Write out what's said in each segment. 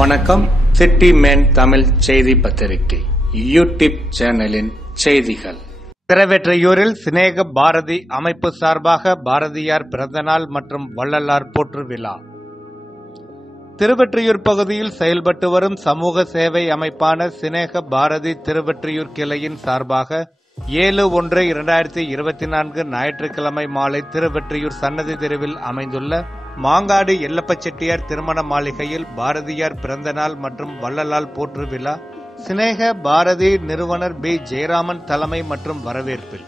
வணக்கம். City man Tamil செய்தி பத்திரிகை யூடியூப் சேனலின் செய்திகள். திருவெற்றியூரில் சிநேக பாரதி அமைப்பு சார்பாக பாரதியார் பிறந்தநாள் மற்றும் வள்ளலார் போற்று விழா. திருவெற்றியூர் பகுதியில் செயல்பட்டு வரும் சமூக சேவை அமைப்பான சிநேக பாரதி திருவெற்றியூர் கிளையின் சார்பாக 7/1/2024 ஞாயிற்றுக்கிழமை மாலை திருவெற்றியூர் சன்னதி தெருவில் அமைந்துள்ள மாங்காடு எல்லப்ப செட்டியார் திருமண மாளிகையில் பாரதியார் பிறந்தநாள் மற்றும் வள்ளலார் போற்று விழா சிநேக பாரதி நிறுவனர் பி. ஜெயராமன் தலைமை மற்றும் வரவேற்பில்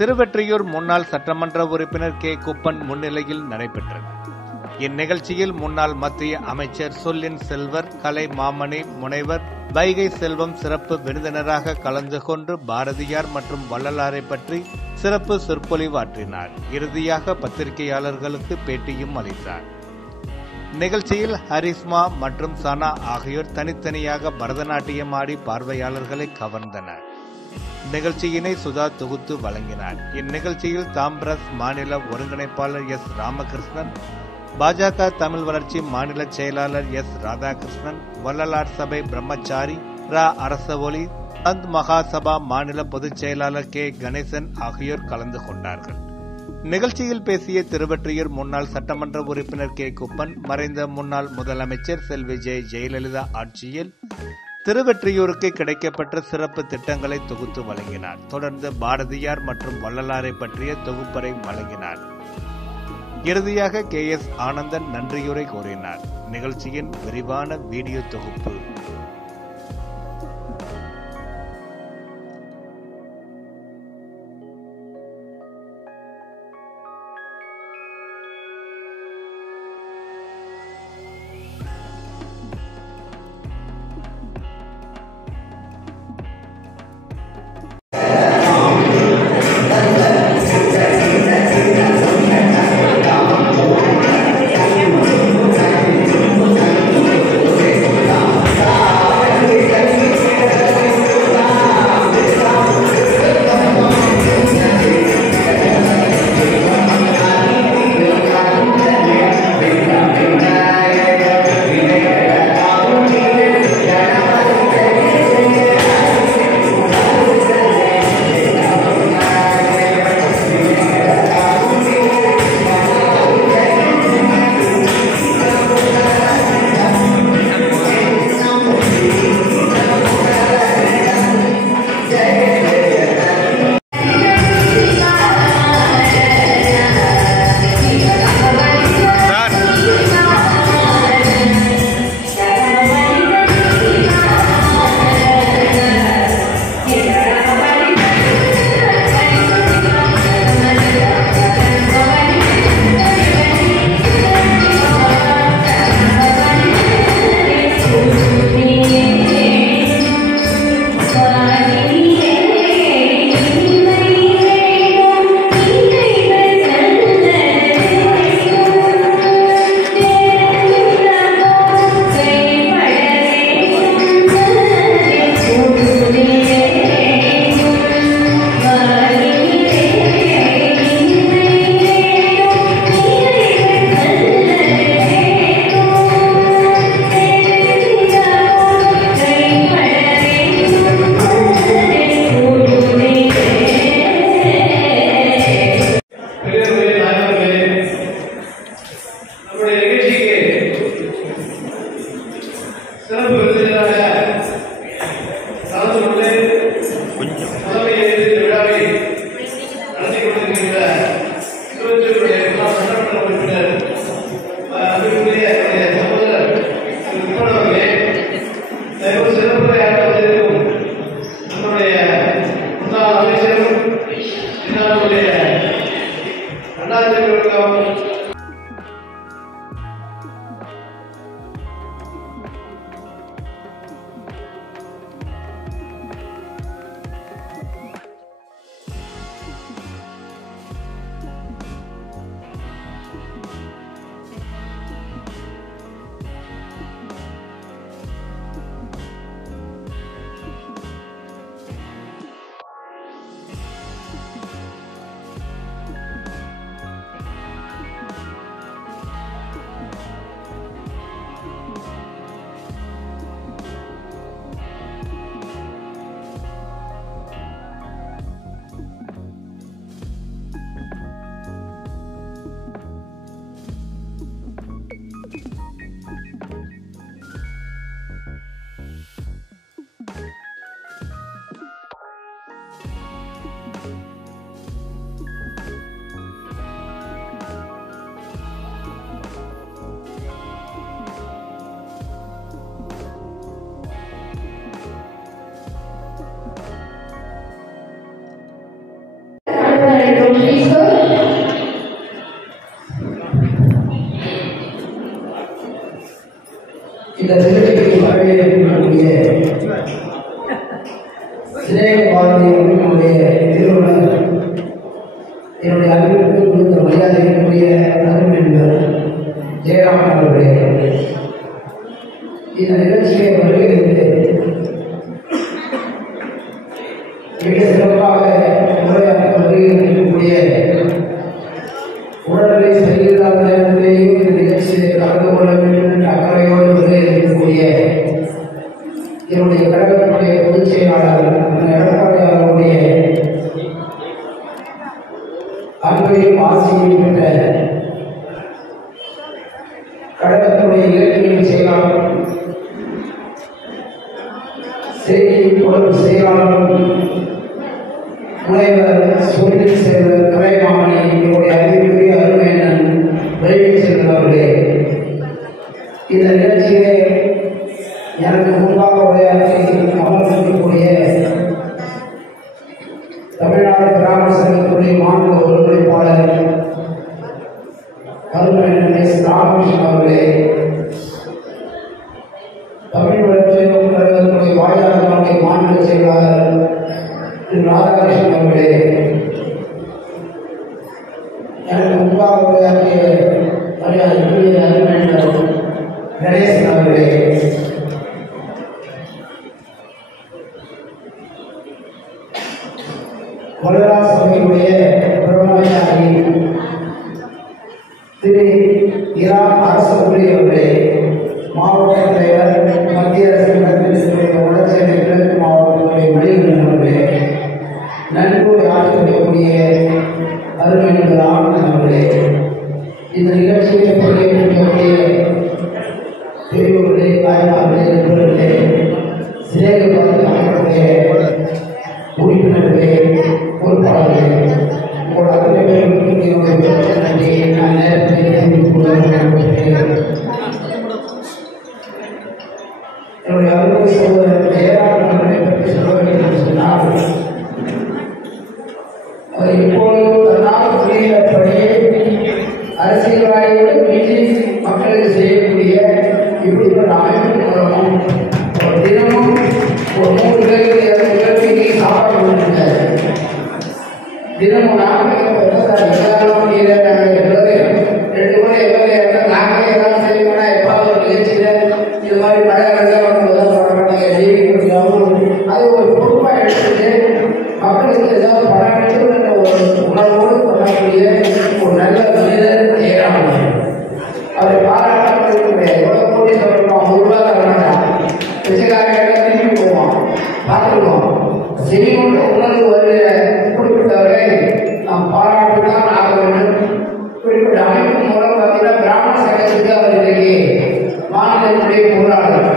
திருவெற்றியூர் முன்னாள் சட்டமன்ற உறுப்பினர் கே. குப்பன் முன்னிலையில் நடைபெற்றது. இந்நிகழ்ச்சியில் முன்னாள் மத்திய அமைச்சர் சொல்லின் செல்வர், கலை மாமணி முனைவர் வைகை செல்வம் சிறப்பு விருந்தினராக கலந்து கொண்டு பாரதியார் மற்றும் வள்ளலாரை பற்றி சிறப்பு சொற்பொழிவாற்றினார். இறுதியாக பத்திரிகையாளர்களுக்கு பேட்டியும் அளித்தார். நிகழ்ச்சியில் ஹரிஸ்மா மற்றும் சனா ஆகியோர் தனித்தனியாக பரதநாட்டியம் ஆடி பார்வையாளர்களை கவர்ந்தனர். நிகழ்ச்சியினை சுதா தொகுத்து வழங்கினார். இந்நிகழ்ச்சியில் தாம்பரஸ் மாநில ஒருங்கிணைப்பாளர் எஸ். ராமகிருஷ்ணன், பாஜக தமிழ் வளர்ச்சி மாநில செயலாளர் எஸ். ராதாகிருஷ்ணன், வள்ளலார் சபை பிரம்மச்சாரி ரா. அரசவொலி, சந்த் மகாசபா மாநில பொதுச் செயலாளர் கே. கணேசன் ஆகியோர் கலந்து கொண்டார்கள். நிகழ்ச்சியில் பேசிய திருவெற்றியூர் முன்னாள் சட்டமன்ற உறுப்பினர் கே. குப்பன், மறைந்த முன்னாள் முதலமைச்சர் செல்வி ஜெயலலிதா ஆட்சியில் திருவெற்றியூருக்கு கிடைக்கப்பட்ட சிறப்பு திட்டங்களை தொகுத்து வழங்கினார். தொடர்ந்து பாரதியார் மற்றும் வள்ளலாரை பற்றிய தொகுப்பறை வழங்கினார். இறுதியாக கே. எஸ். ஆனந்தன் நன்றியுரை கூறினார். நிகழ்ச்சியின் விரிவான வீடியோ தொகுப்பு. இந்த நிகழ்ச்சிக்கு வரவேற்கக்கூடிய சினேக பாரதியுடைய நிறுவனர் என்னுடைய அறிவிப்பு கொடுத்த மரியாதைக்குரிய அருமையினர் ஜெயராமன் அவர்களே, இந்த நிகழ்ச்சியை வருகிறது மிக சிறப்பாக உரையாற்ற வருகிறக்கூடிய உடல்நிலை சரியில்லாத நேரத்திலேயும் இந்த நிகழ்ச்சியை கலந்து கொள்ள வேண்டும் என்ற அக்கறையோடு வருகிறக்கூடிய என்னுடைய கழகத்துடைய பொதுச் செயலாளர் எடப்பாடி அவர்களுடைய அன்பையும் ஆசையையும் பெற்ற கழகத்துடைய இலக்கிய செயலாளர் செய்தி தொடர்பு செயலாளர் முனைவர் சுனில் சேவர் கலைமாமணி என்னுடைய அறிவுக்குரிய அருமையன் ரயில்வே செல்வர்களே, இந்த நிகழ்ச்சியிலே எனக்கு முன்பாக உரையாற்றி அமர்ந்திருக்கக்கூடிய தமிழ்நாடு கிராம சங்கத்துடைய மாநில ஒருங்கிணைப்பாளர் அருமையன் எஸ் ராமகிருஷ்ணன் அவர்களே, தமிழ் வளர்ச்சியும் கழகத்துடைய பாஜகவுடைய மாநில செயலாளர் திரு ராதாகிருஷ்ணன் அவர்களே, எனக்கு முன்பாக உரையாற்றிய மரியாதைக்குரிய அருமையர் கணேசன் அவர்களே, வளரா சபையுடைய பிரம்மச்சாரி திரு இரா அரசு அவர்களே, மாவட்ட தலைவர் மத்திய அரசு வடசென்னை கிழக்கு மாவட்டத்துடைய மணிகண்டன் அவர்களே, நன்கூடி ஆற்றக்கூடிய அருமையர் ஆனந்தன் அவர்களே, இந்த நிகழ்ச்சியை பங்கேற்கக்கூடிய பெரியோர்களே, தாய்மார்களே, நண்பர்களே, சிறகு அமைப்புடைய உறுப்பினர்களே, பொறுப்பாளர்களே, உங்களோட அத்தனை பேருக்கு என்னுடைய நன்றியை நான் நேரத்தில் தெரிவித்துக் கொள்ள என்னுடைய அருமை சகோதரர் ஜெயராமன் அவர்களை பற்றி சொல்ல வேண்டும் என்று சொன்னால், அவர் இப்பொழுது தன்னால் புரியப்படி அரசியல்வாதியோடு மீறி மக்களுக்கு செய்யக்கூடிய இப்படிப்பட்ட அமைப்பின் மூலமும் ஒரு தினமும் ஒரு 3 பேருக்கு சாப்பாடு கொடுத்துருக்காரு. தினமும் நாங்களே எல்லாரும் 2 கூட எவ்வளவு நாங்களே எல்லாம் செய்யணும்னா எப்பாவது ஒரு நிகழ்ச்சியில் இது மாதிரி மழை வெள்ளம் வரும்போது போட மாட்டாங்க, ஜெயிக்க அது ஒரு பொறுப்பாக எடுத்துட்டு மக்களுக்கு ஏதாவது பண வேண்டும் என்ற ஒரு உணர்வோடு பண்ணக்கூடிய ஒரு நல்ல மனிதர் ஜெயராமன். அவரை பாராட்டக்கூடிய எவ்வளவு கோடி சொல்லணும், 1 ரூபா தரமாட்டான், பிச்சைக்காரங்க திரும்பி போவான், பார்த்துருவோம். செய்யணுன்ற உணர்வு வருகிற குறிப்பிட்டவரை நாம் பாராட்டுதான் ஆக வேண்டும். குறிப்பிட்ட அமைப்பு மூலம் பார்த்தீங்கன்னா பிராமண சங்கத்துக்கு அவர் இன்றைக்கு மாநிலத்துடைய பொருளாளர்.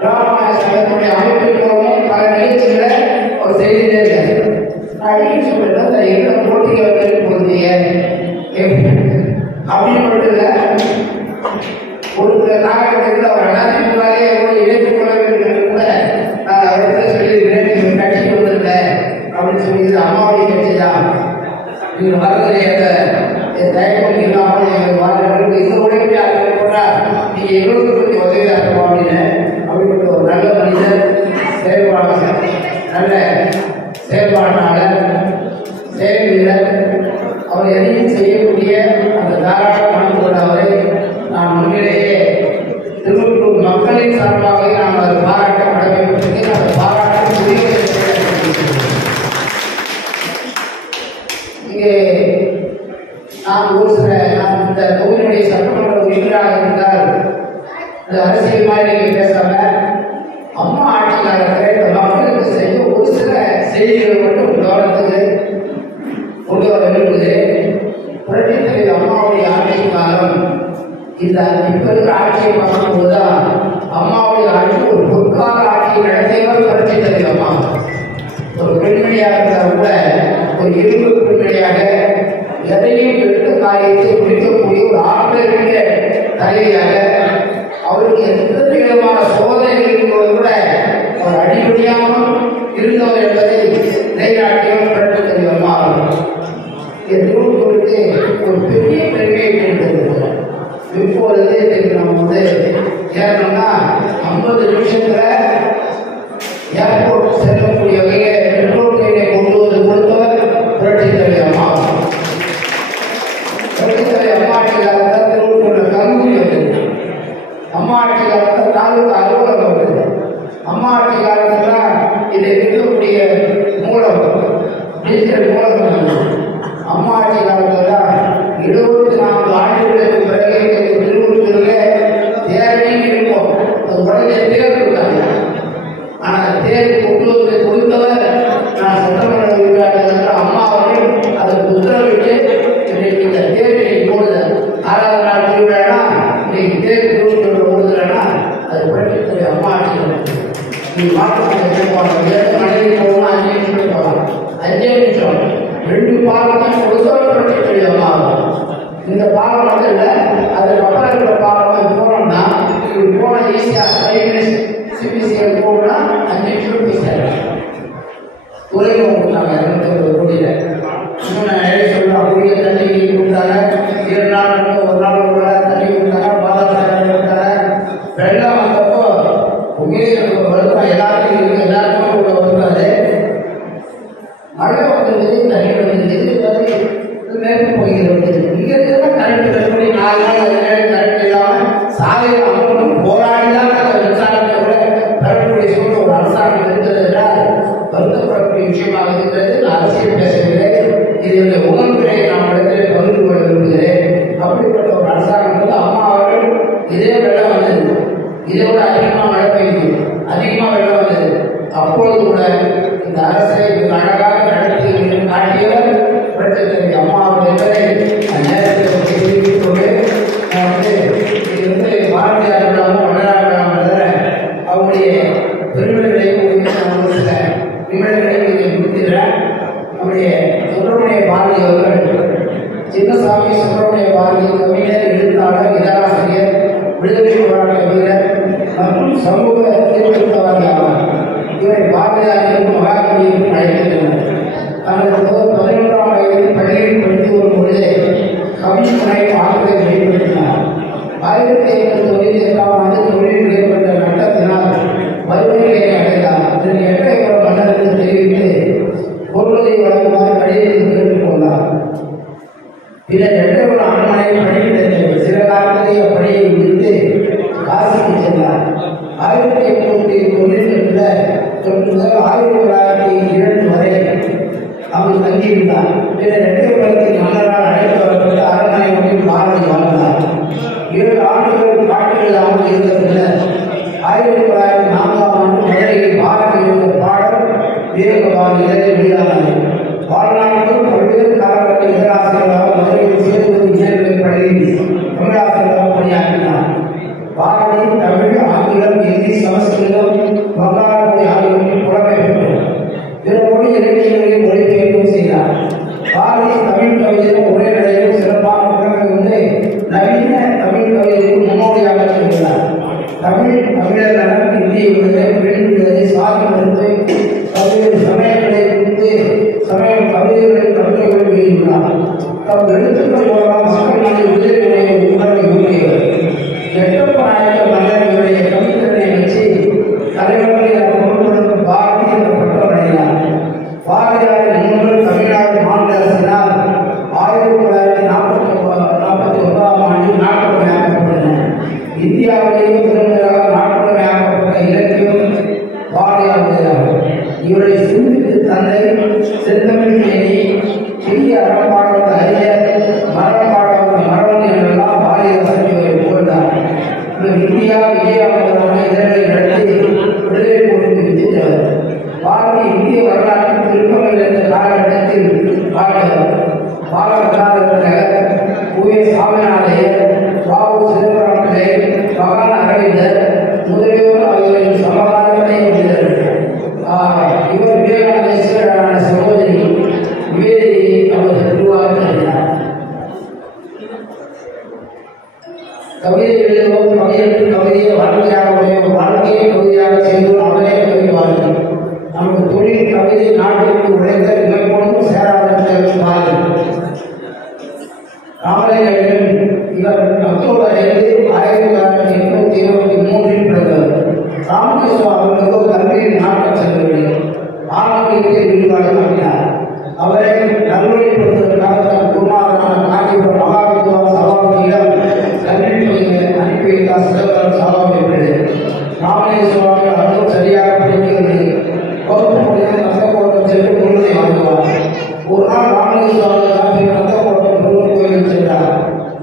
பிராமண சங்கத்துடைய அமைப்பின் மூலமும் பல நிகழ்ச்சிகளை அவர் செய்துட்டே இருக்காரு. அப்படின்னு சொல்லிட்டு எந்த போட்டிகள் வந்து போகிறீங்க அப்படின்னு சொல்லிட்டு ஒரு சில காலகட்டத்தில் அவர் அதிமுகவே இணைத்துக் கொள்ள வேண்டும் என்று கூட நான் அவர்கிட்ட சொல்லியிருக்கிறேன். கட்சி வந்திருக்கேன் அப்படின்னு சொல்லி அம்மாவுடைய கட்சி தான் நீங்கள் வரது எந்த தயக்கம் இல்லாமல் எங்களுக்கு வாழ்க்கை இந்த உடைப்பை அதை போட்டால் நீங்கள் எங்களுக்கு பற்றி உதவியாக இருக்கும் அப்படின்னு அப்படிப்பட்ட ஒரு நல்ல மனிதர், செயல்பாளர், நல்ல செயல்பாட்டாளர், செயல் வீரர். அவர் எதையும் செய்யக்கூடிய அந்த தாராள மனம் கொண்டவரை நான் முன்னிலேயே திருவள்ளூர் மக்களின் சார்பாக நான் அதை பாராட்ட கடமைப்பட்டிருக்கேன். அதை பாராட்டக்கூடிய இங்கே நான் ஒரு சில இந்த தொகுதியுடைய சட்டமன்ற உறுப்பினராக இருந்தால் இந்த அரசியல் மாதிரி நீங்கள் பேசாம அம்மா ஆட்சி காலத்தில் இந்த மக்களுக்கு செய்ய ஒரு சில செய்திகளை மட்டும் கவனத்துக்கு கொண்டு வர விரும்புது. புரட்சித் தலைவர் அம்மாவுடைய ஆட்சி காலம் இந்த இப்ப இருக்கிற ஆட்சியை பார்க்கும்போதுதான் அம்மாவுடைய ஆட்சி ஒரு பொற்கால ஆட்சி நடத்தியவர் புரட்சித் தலைவர் அம்மா. ஒரு பெண்மணியாக இருந்தால் கூட ஒரு இரும்பு பெண்மணியாக எதையும் எடுத்த காரியத்தை முடிக்கக்கூடிய ஒரு ஆற்றலுடைய தலைவியாக அவருக்கு எந்த விதமான சோதனைகள் இருக்கும்போது கூட அவர் அடிப்படையாமல் இருந்தவர் என்பதை நிலைநாட்டியவர் புரட்சித் தலைவர் அம்மா அவர்கள். திருவள்ளூருக்கு ஒரு பெரிய பெருமையை கொடுத்திருக்கிறார். இப்பொழுது நம்ம ஏறணும்னா 50 நிமிஷத்துல ஏர்போர்ட் செல்லக்கூடிய வகையை மெட்ரோ ட்ரெயினை கொண்டு வந்து கொடுத்தவர் புரட்சித்தலைவி அம்மா. புரட்சித்தலைவி அம்மா ஆட்சி காலத்தில் திருவள்ளூர் கல்லூரி வந்தது. அம்மா ஆட்சி காலத்தில் தாலுகா அலுவலகம் வந்தது. அம்மா ஆட்சி காலத்தில் இதை இருக்கக்கூடிய மூலம் டிஜிட்டல் மூலம் வந்தது. அம்மா ஆட்சி காலத்தில் தான் 24 ஆண்டுகளுக்கு பிறகு திருவள்ளூரில் தேர்வையும் இருக்கும். அது உடனே தேர் கொடுத்தாங்க. ஆனால் தேர் கொண்டு வந்து கொடுத்தவர் நான் சட்டமன்ற உறுப்பினர் அம்மா அவர்கள் அதற்கு உத்தரவிட்டு இன்னைக்கு இந்த தேர்வை போடுது 6வது நாள் திருவிழா இன்னைக்கு தேர் திருவள்ளூர் ஓடுதுன்னா அது புரட்சித்தலைவி அம்மா ஆட்சி. நீ மாற்றத்தை கேட்பாங்க மனைவி போகணும் 5 நிமிஷம் போகலாம். 5 நிமிஷம் 2 பாலம் கொடுத்தவர் புரட்சித்தலைவி அம்மா. இந்த பாலம் மட்டும் இல்லை, அதுக்கப்புறம் இருக்கிற பாலம் போனோம்னா இப்படி போன ஈஸியாக 5 மினிட்ஸ் சிபிசிஎல் போகணும்னா 5 நிமிஷம் பேசுறாங்க. துறைமுகம் கொடுத்தாங்க 21 கோடியில். இன்னும் நான் நிறைய சொல்லுவேன். அப்படியே தண்ணி கொடுத்தாங்க. 2 நாள் ஒரு நாள் ஒரு நாள் தண்ணி கொடுத்தாங்க. பாதாள கொடுத்தாங்க. வெள்ளம் வந்தப்போ உண்மையிலே வருத்தம் எல்லாருக்கும் இருக்கு. எல்லாருக்கும் உள்ள வருத்தாது. மழை வந்தது, தண்ணி வந்தது, மேற்கு போகிறது. இங்க இருக்கிற கரண்ட் கட்டுப்படி 4 நாள் 5 நாள் கரண்ட் இல்லாமல் சாலையில் அமர்ந்து போராடிதான் அந்த மின்சாரத்தை கூட பெறக்கூடிய சூழ்நிலை ஒரு அரசாங்கம் இருக்கிறது என்றால் வருத்தப்படக்கூடிய விஷயமாக இருக்கிறது. நான் அரசியல் பேசவில்லை. இதனுடைய உணர்வுகளை நாம் இடத்திலே பகிர்ந்து கொள்ள விரும்புகிறேன். அப்படிப்பட்ட ஒரு அரசாங்கம் வந்து அம்மா அவர்கள் இதே வெள்ளம் வந்தது. இதை விட அதிகமாக மழை பெய்யுது, அதிகமாக வெள்ளம் வந்தது. அப்பொழுது கூட இந்த அரசை அழகாக நடத்தி காட்டியவர் புரட்சித்தலைவி அம்மா அவர்கள் என்பதை நேரத்தில் தெரிவித்துக் கொண்டு நான் வந்து இது வந்து பாரதியார் விழாவும் வள்ளலார் விழாவும் அவருடைய பெருமைகளையும் ஒரு சில நிமிடங்களையும் இதை முடித்துகிறேன். நம்முடைய சுப்பிரமணிய பாரதி அவர்கள் சின்னசாமி சுப்பிரமணிய பாரதி கவிஞர், எழுத்தாளர், இதழாசிரியர், விடுதலை போராட்ட வீரர் மற்றும் சமூக சீர்திருத்தவாதி ஆவார். இவரை பாரதியாரின் மகாகவி என்று அழைக்கின்றனர். தனது 11ஆம் வயதில் பள்ளியில் படித்து வரும் பொழுதே கவிஞரை ஆற்றலை வெளிப்படுத்தினார். 1898ஆம் ஆண்டு தொழிலில் ஏற்பட்ட நட்டத்தினால் வறுமையை அடைந்தார். இதனை எட்டயபுரம் மன்னருக்கு தெரிவித்து பொருளை வழங்குமாறு கடிதத்தில் கேட்டுக்கொண்டார். பின்னர் எட்டயபுரம் அரண்மனை பணியிடத்தில் சில காலத்திலேயே பணியை விடுத்து காசிக்கு சென்றார். 1891 முதல் 1902 வரை அவர் தங்கியிருந்தார். பின்னர் எட்டயபுரத்தின் மன்னரால் அழைத்து வரப்பட்ட அரண்மனை ஒன்றில் பாரதி வாழ்ந்தார். 7 ஆண்டுகள் காட்டில் அமர்ந்து இருந்த பின்னர் 1904ஆம் ஆண்டு மதுரையில் பாரதி எழுந்த பாடல் விவேகவாதி இதழை வெளியானது. வாழ்நாட்கள் பல்வேறு காலகட்ட இதழாசிரியராக மதுரையில் சேதுபதி உயர்நிலைப் பள்ளியில் தமிழாசிரியராக பணியாற்றினார். பாரதி தமிழ், ஆங்கிலம், ஹிந்தி, சமஸ்கிருதம், வங்காள மொழி ஆகியவற்றில் புலமை பெற்றார். பிற மொழி இலக்கியங்களில் மொழிபெயர்ப்பும் செய்தார். பாரதி தமிழ் கவிதையும் ஒரே நிலையில் சிறப்பான புலமை வந்து நவீன தமிழ் கவிதைக்கு முன்னோடியாக இருக்கிறார். தமிழர் நலன், இந்திய விடுதலை, பெண் விடுதலை, சாதி மறுப்பு, பல்வேறு சமயங்களை குறித்து சமயம் கவிதைகளை கவிதைகள் வெளியிட்டுள்ளார். தம் எழுத்துக்கள் மூலம் மக்கள் மனதில் விடுதலை உணர்வை ஊட்டியவர். எட்டப்ப நாயக்க மன்னர் இவருடைய கவித்திறனை வச்சு தலைவர்களில் பொருட்களுக்கு பாரதி என்ற பட்டம் அடைந்தார். பாரதியாரின் நூல்கள் தமிழ்நாடு மாநில அரசினால் 1949ஆம் ஆண்டில் நாட்டுடைமையாக்கப்பட்டன. இந்தியாவிலேயே முதன்முறையாக நாட்டுடைமையாக்கப்பட்ட இலக்கியம் பாரதியாருடையதாகும். இவரை சிந்தித்து ராமேஸ்வரம் அதுவும் சரியாக படிக்கிறது. வகுப்பு முடிந்த நந்தகோட்டம் சென்று பொருளை வாங்குவார். ஒரு நாள் ராமேஸ்வரம் நந்தகோட்டம் முருகன் கோயிலில் சென்றார்.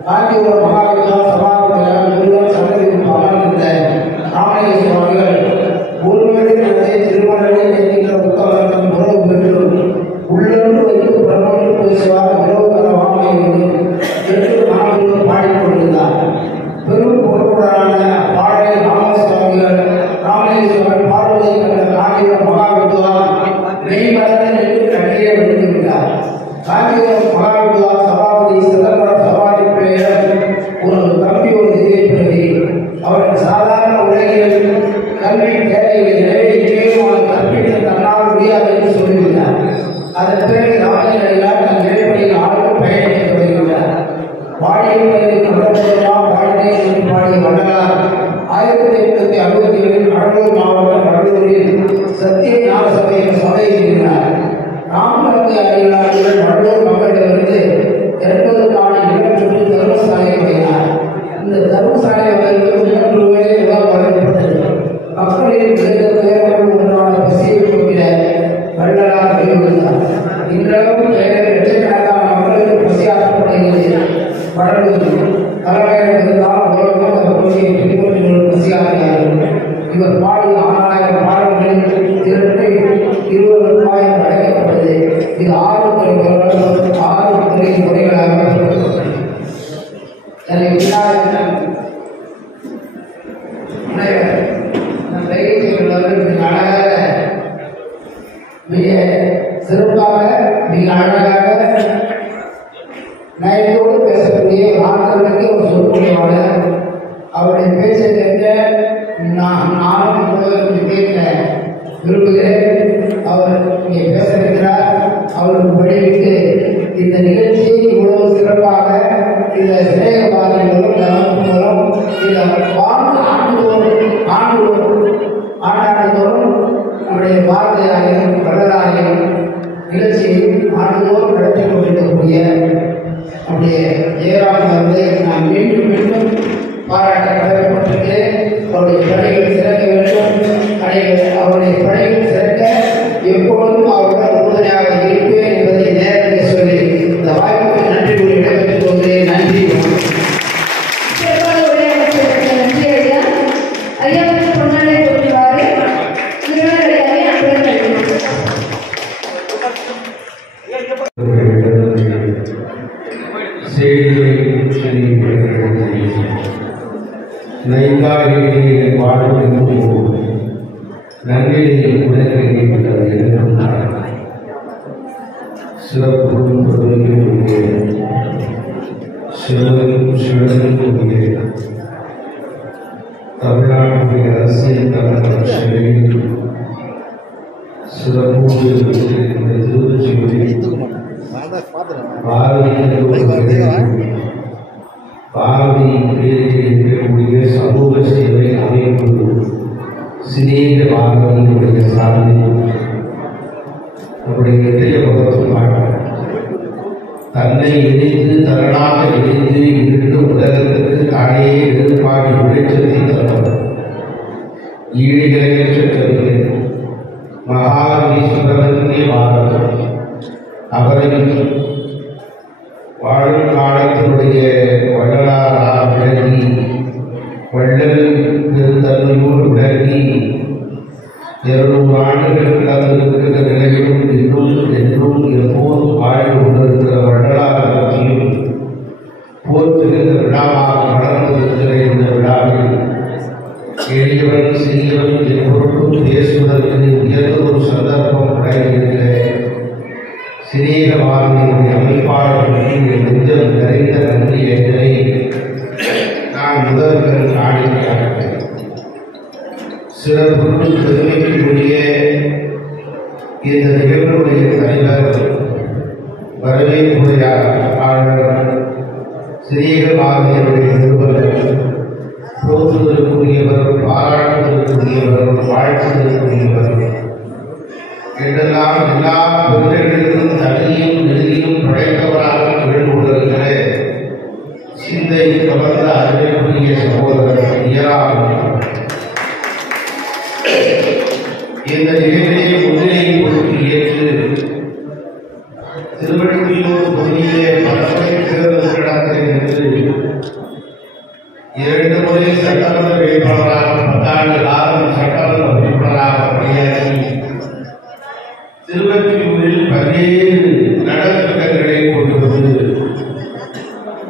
காஞ்சிபுரம் மகாவித்யா சமாதான முருகன் சன்னதியில் அமர்ந்திருந்த ராமேஸ்வரர்கள் ஒருவரை திருமணத்தில் என்கின்ற உத்தவர்கள் உறவு பெற்று உள்ளொன்று வைத்து பிரம்மொன்று பேசுவார் உறவு தரவாமை என்று நாங்கள் பாடிக்கொண்டிருந்தார். பெரும் பொருளுடனான பாடலை ராமசுவாமிகள் ராமேஸ்வரன் பாடுவதை கண்ட காஞ்சிபுரம் மகாவித்வான் மெய்மலன் என்று கட்டியே விடுத்துவிட்டார். காஞ்சிபுரம் மகாவித்வான் சபாபதி சிதம்பரம் சபாதி பெயர் ஒரு தம்பி ஒரு திவ்ய பிறவி. அவரின் சாதாரண உலகில் கல்வி தேவைகளை நிறைவேற்றியும் அவர் கற்பிக்க தன்னால் முடியாது என்று சொல்லிவிட்டார். அதன் பிறகு ராஜநிலையால் தன் இடைப்படையில் ஆளுக்கு பயணிக்க தொடங்கினார். பாடிய பயிரில் கொண்டபோதெல்லாம் பாடினே என்று பாடிய வள்ளலார் 1867 கடலூர் மாவட்டம் கடலூரில் சத்திய ஞான சபை என்ற சபையில் இருந்தார். ராமலிங்க அடிகளார்கள் கடலூர் மக்களிடமிருந்து 80 காணி நிலம் பெற்று தர்மசாலை வழங்கினார். இந்த தர்மசாலை அவர்களுக்கு 3 வேளை உணவு வழங்கப்பட்டது. மக்களின் துயரம் ஒன்றான பசியை போக்கிட வள்ளலார் வெளிவந்தார். இன்றளவும் லட்சக்கணக்கான மக்களுக்கு பசியாற்றப்படுகிறது. கடலூர் தலைமையில் இருந்தால் உலகம் அந்த பகுதியை பின்பற்றிகள் பசியாகிறார்கள். இவர் பாடிய 6000 பாடல்களில் திரட்டு 20 ரூபாய் அடைக்கப்பட்டது. இது 6 துறை முறைகளாக மிக சிறப்பாக மிக அழகாக நயத்தோடு பேசக்கூடிய நாட்களுக்கு ஒரு சொற்பொழிவாளர். அவருடைய பேச்சை கேட்க நானும் முதலுக்கு கேட்க விரும்புகிறேன். அவர் இங்கே பேச இருக்கிறார். அவருக்கு வழிவிட்டு இந்த நிகழ்ச்சியை இவ்வளவு சிறப்பாக இந்த சிநேகபாதைகளும் மூலம் இந்த ஆண்டாண்டுதோறும் நம்முடைய பாரதியாரையும் வள்ளலாரையும் நிகழ்ச்சியையும் ஆண்டுதோறும் நடத்தி கொண்டிருக்கக்கூடிய நம்முடைய ஜெயராமன் அவர்களை நான் மீண்டும் மீண்டும் பாராட்ட கடமைப்பட்டிருக்கிறேன். அவருடைய பணிகள் சிறக்க வேண்டும். அவருடைய பணிகள் சிறக்க எப்பொழுதும் அவருடன் உறுதுணையாக இருப்பேன் என்பதை நேரத்தில் சொல்லி இந்த வாய்ப்புக்கு நன்றி கூறி விடைபெற்றுக் கொள்கிறேன். நன்றி. தமிழ்நாட்டுடைய அரசியல் தலைவர்கள் சிறப்போடு இந்த திருவொற்றியூரில் பாரதி இருக்கக்கூடிய சமூக சேவை அமைப்பு சிநேக பாரதியுடைய சாதனை நம்முடைய இளைய பகவத்மார்கள் தன்னை இணைந்து தரணாக இணைந்து இன்று உலகத்திற்கு தானே எதிர்பார்த்து உழைச்சத்தை தந்தவர் ஈழைகளற்ற கவிஞர் மகாகவி சுப்பிரமணிய பாரதம். அவரையும் வாழும் காலத்தினுடைய வள்ளலாராக விளங்கி வள்ளல் பெருந்தன்மையோடு விளங்கி 200 ஆண்டுகள் கடந்திருக்கிற நிலையிலும் என்றும் எப்போதும் வாழ்ந்து கொண்டிருக்கிற வள்ளலார் பற்றியும் போற்றுகின்ற விழாவாக வளர்ந்திருக்கிற இந்த விழாவில் எளியவன் சிறியவன் எப்பொருட்டும் பேசுவதற்கு உயர்ந்த ஒரு சந்தர்ப்பம் வழங்கியிருக்கிற சிறிய பாரதியுடைய அமைப்பாளர்களுக்கு நெஞ்சம் நிறைந்த நன்றி என்பதை நான் முதல்வர் காணிக்கையாகிறேன். சிறப்பு பெருமைக்குரிய இந்த நிகழ்வுடைய தலைவர் வரவேற்புரையாளர் சிறிய பாரதியுடைய நிறுவனர் போற்றுவதற்குரியவர், பாராட்டுவதற்குரியவர், வாழ்த்துவதற்குரியவர் என்றெல்லாம் எல்லா பெருமைகளுக்கும் தனியும் நெறியும் படைத்தவராக திகழ்ந்துள்ள சிந்தை கவர்ந்த அறிவுக்குரிய சகோதரர் ஜெயராமன் இந்த நிகழ்ச்சியை முன்னிலையை கொடுத்து ஏற்று திருவள்ளுவர் தொகுதியிலே பலமுறை தேர்தல் நடந்தது என்று 2 முறை சட்டமன்ற வேட்பாளராக 10 ஆண்டு காலம் சட்டமன்ற உறுப்பினராக பணியாற்றி திருவொற்றியூரில் பல்வேறு நலத்திட்டங்களை கொண்டு வந்து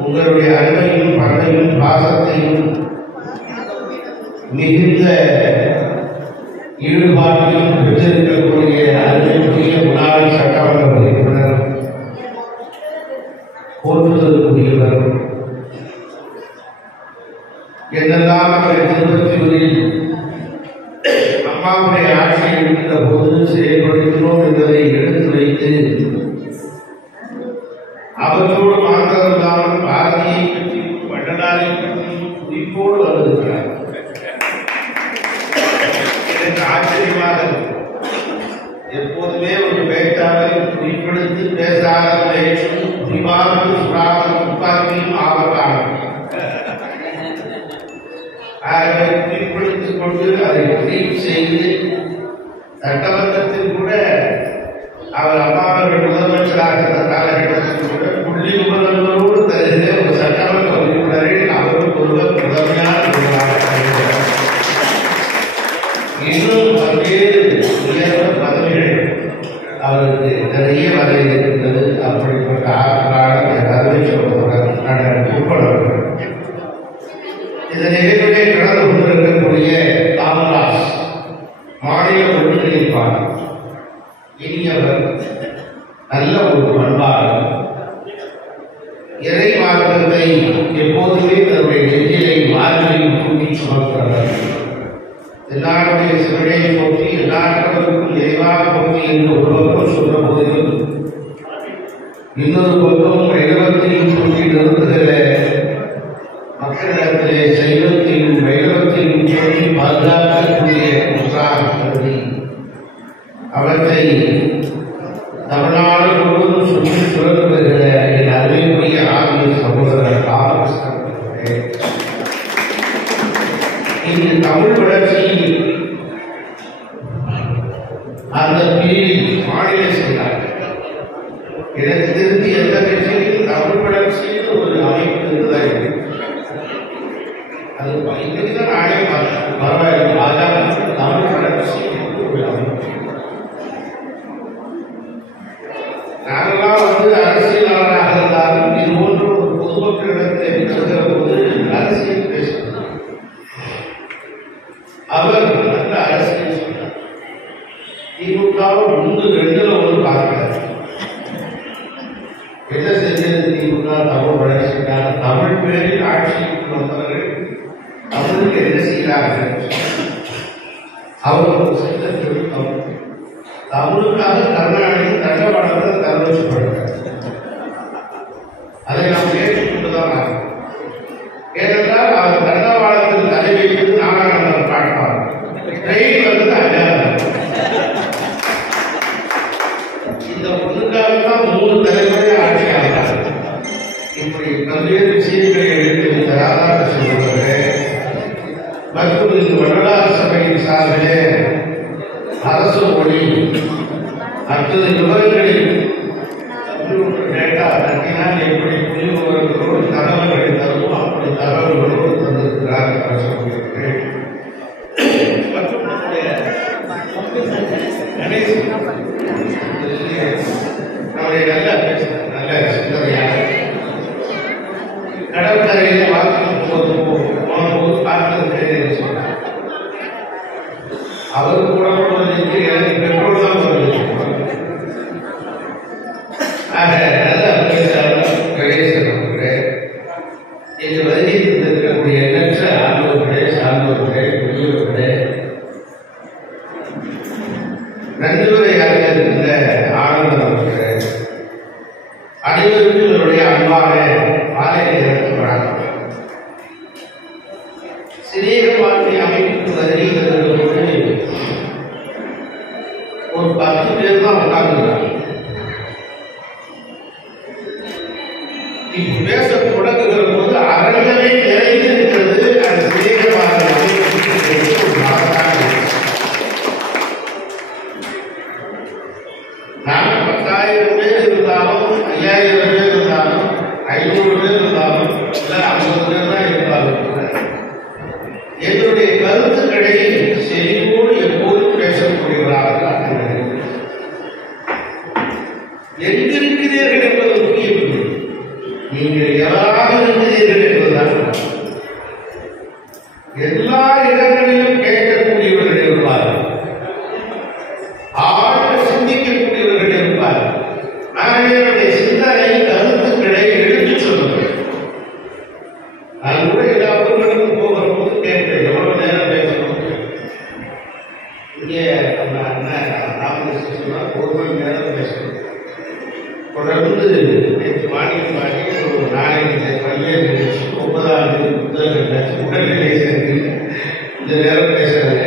உங்களுடைய அன்பையும் பண்பையும் பாசத்தையும் மிகுந்த ஈடுபாட்டையும் பெற்றிருக்கக்கூடிய அருமைக்குரிய முன்னாள் சட்டமன்ற உறுப்பினர் போற்றுதலுக்குரியவர் என்னெல்லாம் திருவொற்றியூரில் அம்மாவுடைய ஆட்சியை இருக்கின்ற போது செயல்படுத்தினோம் என்பதை எடுத்து வைத்து அவற்றோடு மாத்திரம்தான் பாரதியை பற்றியும் வள்ளலாரை பற்றியும் குறிப்போடு வந்திருக்கிறார். எனக்கு ஆச்சரியமாக எப்போதுமே ஒரு பேச்சாளரை குறிப்பிடுத்து பேசாத பேச்சு குறிப்பாக சுறாவும் துப்பாக்கியும் ஆபத்தான குறிப்பிடுத்திக் கொண்டு அதை ட்ரீட் செய்து சட்டமன்றத்தில் கூட அவர் அம்மாவர்கள் முதலமைச்சராக இருந்த காலகட்டத்தில் கூட புள்ளி விவரங்களோடு தருகிற ஒரு சட்டமன்ற உறுப்பினரை அவரும் ஒருவர் முதன்மையான இன்னும் பல்வேறு உயர்ந்த பதவிகள் அவருக்கு நிறைய வர இருக்கின்றது. அப்படிப்பட்ட ஆற்றலாளர் அறுவை உட்படவர்கள் இந்த நிகழ்விலே கலந்து கொண்டிருக்கக்கூடிய ராமதாஸ் மாநில ஒருங்கிணைப்பாளர், இனியவர், நல்ல ஒரு பண்பாளர், இறை மார்க்கத்தை எப்போதுமே தன்னுடைய நெஞ்சிலை வாழ்வில் கூட்டி சுமக்கிறவர், எல்லாருடைய சிவனையை போற்றி எல்லாருக்கும் இறைவாக போற்றி என்று ஒரு பக்கம் சொல்ற போதிலும் இன்னொரு பக்கம் வைரவத்தையும் சொல்லி நிறுத்துகிற மக்களிடத்திலே சைவத்தையும் வைரவத்தையும் சொல்லி பாதுகாக்கக்கூடிய ஒன்றாக கருதி அவற்றை தமிழ்நாடு முழுவதும் சொல்லி சுழன்று வருகிற என் அருமைக்குரிய ஆகிய சகோதரர் ராமகிருஷ்ணன் அவர்களே, இங்கு தமிழ் வளர்ச்சியில் அந்த பிரிவில் மாநில செய்தார். எனக்கு தெரிந்து எந்த கட்சியிலும் தமிழ் வளர்ச்சியில் ஒரு அமைப்பு இருந்ததாக அது இன்னைக்குதான் நானே பரவாயில்லை. பாஜக தமிழ் வளர்ச்சி ஒரு அமைப்பு. நாங்கெல்லாம் அரசியலாளராக இருந்தாலும் இது போன்ற ஒரு பொதுமக்களிடத்தை பேசுகிற போது அரசியல் பேசுகிறார். அவர் நல்ல அரசியல் சொன்னார். திமுகவை 2 பார்க்கிறார். என்ன செஞ்சது திமுக? தமிழ் வளர்ச்சிக்கான தமிழ் பேரில் ஆட்சிக்கு வந்தவர்கள் தமிழுக்கு என்ன செய்கிறார்கள்? அவர்கள் செய்த திருத்தம் தமிழுக்காக கர்நாடக தண்டவாளத்தை தரவச்சுப்படுகிறார். அதை நாம் ஏற்றுக்கொண்டுதான் ஆகும். ஏனென்றால் அவர் தண்டவாளத்தில் தலை வைத்து நாடாளுமன்றம் காட்டுவார். ட்ரெயின் வந்து அஞ்சாது. இந்த பொண்ணுக்காகத்தான் 3 தலைமுறை ஆட்சி ஆகிறார். இப்படி பல்வேறு விஷயங்களை எடுத்து வைத்த ராதாகிருஷ்ணன் சொல்லுவார்கள். மற்றும் இந்த வள்ளலார் சபையின் சார்பிலே அரசு மொழி அத்தனை விவரங்களில் டேட்டா தட்டினால் எப்படி புள்ளி விவரங்களோடு தகவல்களை தருமோ அப்படி தகவல்களோடு தந்திருக்கிறார் அரசு மொழிகள். மற்றும் நம்முடைய நல்ல சிந்தனையாக கடற்கரையிலே வாக்கிங் போகும்போது பார்த்தது சொன்னார். அவருக்கு கூட எனக்கு பெட்ரோல் தான் வருது. இங்கு வருகை தந்திருக்கக்கூடிய எண்ணற்ற ஆண்டவர்களே, சார்ந்தவர்களே, பெரியவர்களே, நன்றியுரையாக இருக்கின்ற ஆனந்தம் அவர்களே, அனைவருக்கும் என்னுடைய அன்பான மாலை நேரத்தில் வணக்கம். சிறிய வாழ்க்கை அமைப்புக்கு வருகை தந்திருக்கக்கூடிய ஒரு 10 பேர் தான் உட்கார்ந்துருக்காங்க. இப்ப பேச தொடங்குகிற போது அரங்கமே நிறைந்து இருக்கிறது. அது சிறிய வாழ்க்கை அமைப்பு ஒரு நாளாக இங்கே நம்ம அண்ணன் ராமகிருஷ்ணன் 1 மணி நேரம் பேசணும். தொடர்ந்து நேற்று மாநிலம் பாடி ஒரு நாளைக்கு பல்வேறு நிகழ்ச்சி 9ஆவது புத்தக உடல்நிலை சேர்ந்து இந்த நேரம் பேசுறாங்க.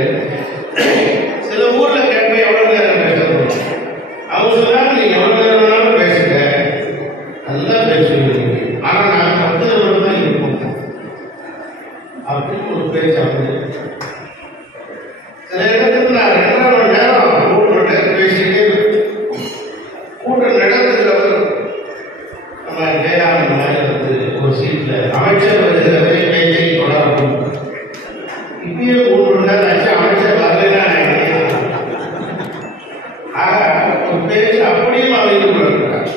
சில ஊர்ல கேட்பேன் எவ்வளவு நேரம் பேசணும், அவங்க சொன்னாங்க நீங்க எவ்வளவு நேரம் வேணாலும் பேசுங்க, நல்லா பேசுவீங்க, ஆனா நாங்கள் 10 நிமிடம் தான் இருப்போம் அப்படின்னு ஒரு பேச்சு. அவங்க சில இடத்துக்கு நான் 2.5 மணி நேரம் 3 மணி நேரம் பேசிட்டே கூட்டம் நடத்துகிறவர் நம்ம ஜெயராமன் மாதிரி வந்து ஒரு சீட்ல அமைச்சர் வருகிறவரை பேச்சை தொடரணும். இப்பயே 3 மணி நேரம் ஆச்சு, அமைச்சர் வரலைன்னா ஒரு பேச்சு அப்படியும் அமைந்து கொண்டிருக்கிறார்.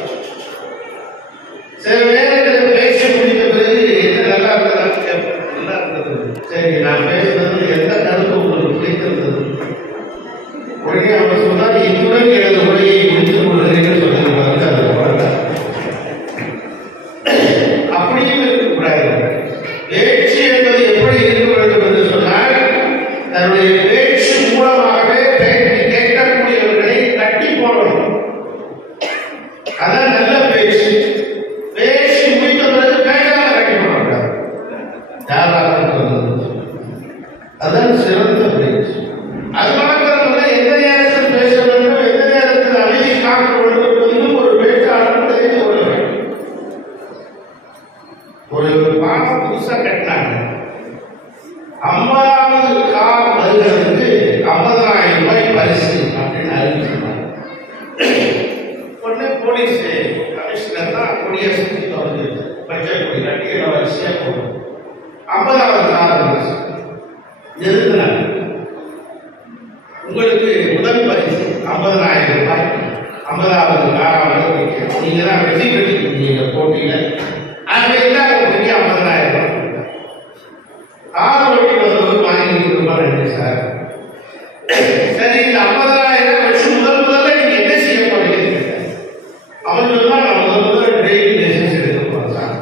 சில நேரத்தில் பேசி முடிந்த பிறகு என்ன நல்லா இருக்கிறது, நல்லா இருக்கிறது, சரி நான் பேசுறது எந்த கருத்து உங்களுக்கு பிடித்திருந்தது, உடனே அவர் சொன்னார் இத்துடன் எனது உரையை முடித்துக் கொள்கிறேன் சொல்லியிருப்பாங்க. அது அப்படியும் இருக்கக்கூடாது. பேச்சு என்பது எப்படி இருக்க வேண்டும் என்று சொன்னால் தன்னுடைய பேச்சு மூலமாக கேட்கக்கூடியவர்களை கட்டி போடணும். அதான் நல்ல பேச்சு. பேச்சு முடித்த பிறகு பேசாம கட்டி போடக்கூடாது. அதான் சிறந்த பேச்சு. அது மாத்திரமல்ல, எந்த நேரத்தில் பேச வேண்டும், எந்த நேரத்தில் அமைதி காக்க வேண்டும் என்பதையும் ஒரு பேச்சாளர் தெரிந்து கொள்ள வேண்டும். ஒரு பாடம் புதுசா கட்டினாங்க. 50வது கார் வருகிறதுக்கு 50,000 ரூபாய் பரிசு அப்படின்னு அறிவிச்சிருந்தாங்க. உடனே போலீஸ் கமிஷனர் தான் குடியரசு வந்து பட்ஜெட் கொடி கட்டி வரிசையா போடும். 50வது கார் நிறுத்தினாங்க. உங்களுக்கு முதல் பரிசு 50,000 ரூபாய், 50வது காராவது நீங்க தான் வெற்றி பெற்றிருக்கீங்க போட்டியில. அது பெரிய 50,000 ரூபாய் கார் ஓட்டி வந்தவர் வாங்கி ரூபாய். நன்றி சார். சரி, இந்த 50,000 வச்சு முதல்ல நீங்க என்ன செய்ய போறீங்க? அவன் சொன்னா நான் முதல்ல டிரைவிங் லைசன்ஸ் எடுக்க போறேன் சார்.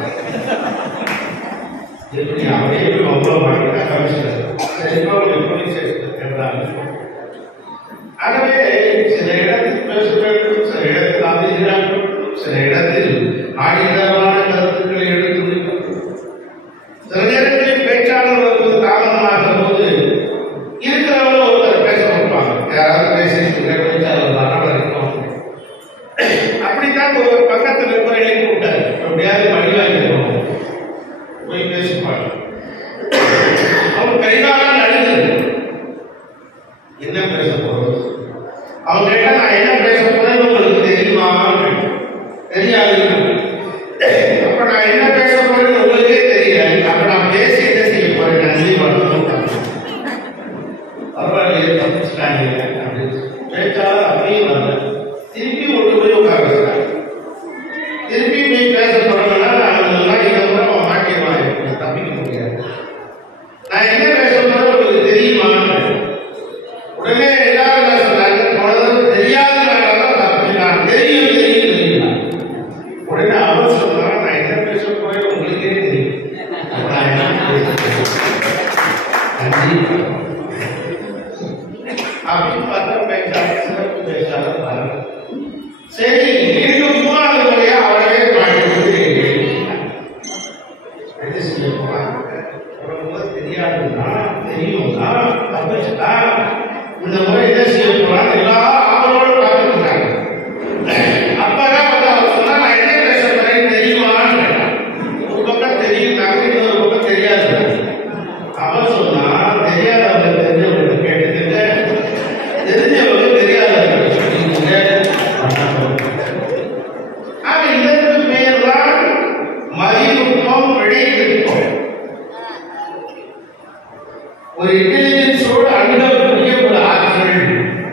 எப்படி அவரே அவ்வளவு மாட்டேன் கமிஷனர். சரிப்பா உங்களுக்கு போலீஸ் ஸ்டேஷன் கேட்கறாங்க. ஆகவே சில இடத்தில் பேச வேண்டும், சில இடத்தில் அமைதியாக வேண்டும், சில இடத்தில் ஆணிதரமான கருத்துக்களை எடுத்து முடிக்கும். சில நேரங்களில் பேச்சாளர் வருவது தாமதமாகிற போது இருக்கிறவங்க ஒருத்தர் பேச வைப்பாங்க. யாராவது பேசிட்டு பேச்சாளர் தான் இருக்கும். அப்படித்தான் ஒரு பக்கத்தில் இருக்கிற எழுப்பி விட்டார். எப்படியாவது மடிவாங்க போய் பேசிப்பாங்க. அவங்க கைகாலம் நடுங்குது. என்ன பேச போறது? அவங்க கேட்டா நான் என்ன பேச போறேன்னு உங்களுக்கு தெரியுமா? தெரியாது. அப்ப நான் என்ன பேச போறேன்னு உங்களுக்கே தெரியல. அப்ப நான் பேசி என்ன செய்ய போறேன்? நன்றி வணக்கம். பரவாயில்லையே தப்பிச்சுட்டாங்க அப்படின்னு பேச்சாளர் அப்படியே வரல. திருப்பி ஒன்று போய் உட்கார்றாங்க. திருப்பி போய் பேச போறோம்னா அவங்கெல்லாம் இதை அவன் மாட்டிடுவான். தப்பிக்க முடியாது. நான் என்ன பேச போறேன் உங்களுக்கு தெரியுமா? உடனே எல்லாரும் என்ன சொன்னாங்க? போனது தெரியாது. தெரியும் தெரியும் தெரியும். உடனே அவர் சொல்றான் நான் என்ன பேச போறேன் உங்களுக்கே தெரியும். நான் என்ன நன்றி அப்படின்னு பார்த்தா பேச்சாளர் சிறப்பு பேச்சாளர் பாருங்க. சரி, மீண்டும் 3வது முறையா அவரே மாட்டி என்ன செய்ய போறாங்க? தெரியாதுன்னா தெரியும்னா தப்பிச்சுட்டா இந்த முறை என்ன செய்ய போறாங்க? எல்லாரும் அவரோடு பார்த்துருக்காங்க. அப்பதான் வந்து அவர் சொன்னா நான் என்ன பேச போறேன்னு தெரியுமான்னு கேட்டான். ஒரு பக்கம் தெரியும்னாங்க, இன்னொரு பக்கம் தெரியாது. அவர் சொன்னா தெரியாதவங்க தெரிஞ்சவங்க கேட்டுக்கிட்ட தெரிஞ்சவங்க தெரியாதவங்க. ஆனா இதற்கு பெயர் தான் மதிநுட்பம், விடைநுட்பம். ஒரு இன்டெலிஜென்ஸோடு அணுகக்கூடிய ஒரு ஆற்றல்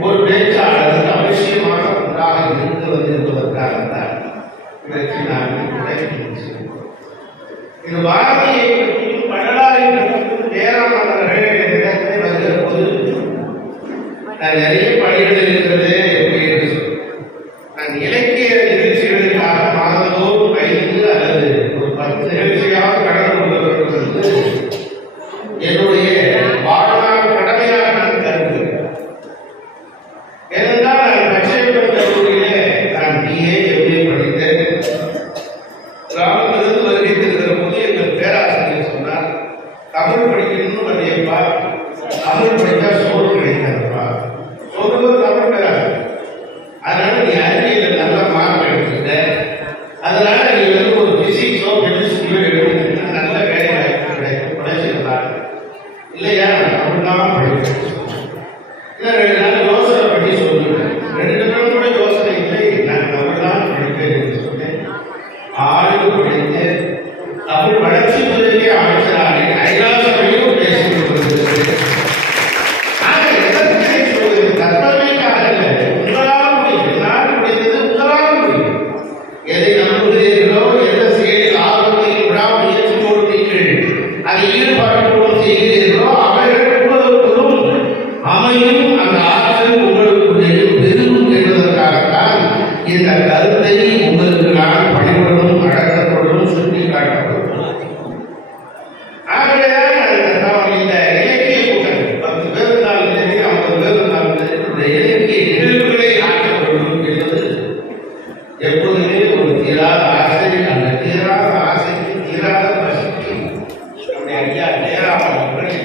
ஒரு பேச்சாளருக்கு அவசியமான ஒன்றாக இருந்து வந்திருப்பதற்காகத்தான் இதற்கு நாங்கள் உரைக்கின்றோம். இது பாரதியை பற்றியும் கடலாரை பற்றியும் ஜெயராமன் இடத்தை வருகிற போது நான் நிறைய பணிகள் இருக்கிறது எப்படி நான் இலக்கிய நிகழ்ச்சிகளுக்காக மாதந்தோறும் 5 அல்லது ஒரு 10 நிகழ்ச்சியாக கடந்து கொண்டிருக்கிறது என்னுடைய வாழ்நாள் கடமையாக நான் கருதுகிறேன். நிகழ்வுகளை ஆக்க வேண்டும் என்பது எப்போதுமே ஒரு தீராத ஆசை. அந்த தீராத ஆசைக்கு தீராத பசிக்கு நம்முடைய ஐயா நேராமல் உடனே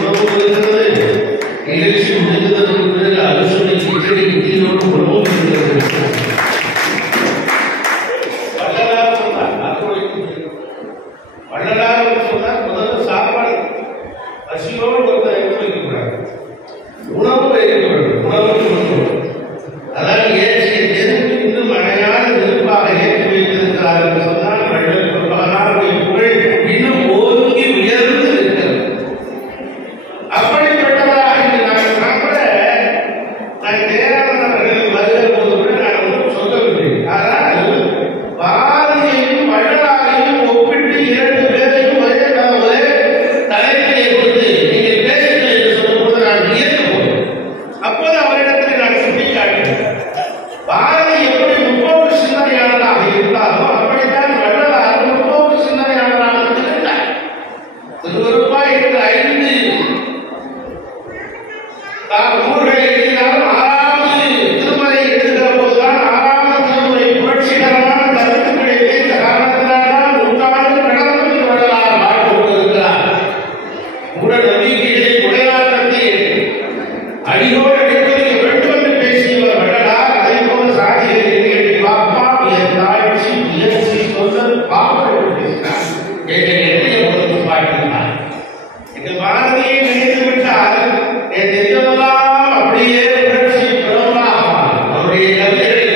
உணவு இருக்கிறது. நிகழ்ச்சி முடிந்ததற்கு பிறகு அலுவலி கிச்சடி கீழோடு உணவும் இருக்கிறது. வள்ளலார் சொன்னார், வள்ளலார் சொன்னார், முதல்ல சாப்பாடு பசியோடு ஒருத்தர் எடுத்து வைக்கக்கூடாது, உணவு வைக்க வேண்டும். உணவு அதாவது இன்னும் மழையான நெருப்பாக ஏற்றி வைத்திருக்கிறார் என்று சொன்னால் வள்ளலாருடைய புகழ் இன்னும் ஓங்கி உயர்ந்து இருக்கிறது. அப்படிப்பட்டவராக நான் கூட நான் நேரானவர்கள் வருகிற போது கூட நான் ஒன்றும் சொல்லவில்லை. ஆனால் பாரதியையும் வள்ளலாரையும் ஒப்பிட்டு இரண்டு பேரையும் ஒரே தலைப்பிலே கொடுத்து நீங்கள் பேசுங்கள் என்று சொல்லும்போது நான் வியந்து போனேன். அப்போது அவரிடத்தில் நான் சுட்டிக்காட்டினேன், பாரதி எப்படி முற்போக்கு சிந்தனையாளராக இருந்தாரோ அப்படித்தான் வள்ளலார் முற்போக்கு சிந்தனையாளராக இருந்தார். திருவருப்பாய் என்று 5 நூல்களை எழுதினாலும் 6வது திருமலை எழுதுகிற போதுதான் 6வது திருமுறை புரட்சிகரமான கருத்துக்களை வைத்த காரணத்தினால்தான் நூற்றாண்டு கடந்து வள்ளலார் வாழ்ந்து கொண்டிருக்கிறார். மூட நம்பிக்கைகளை உடையாட்டத்தை அடியோடு அடிப்பதற்கு வேண்டும் என்று பேசியவர் வள்ளலார். அதே போல சாதிகளை பாப்பா தாழ்ச்சி முயற்சி சொன்னது பாப்பா என்று பேசினார். எத்தனைய பொழுது பாட்டினார். இந்த பாரதியை நினைத்து விட்டால் எதெல்லாம் அப்படியே புரட்சி பிரபலமாக அவருடைய கவிதைகளை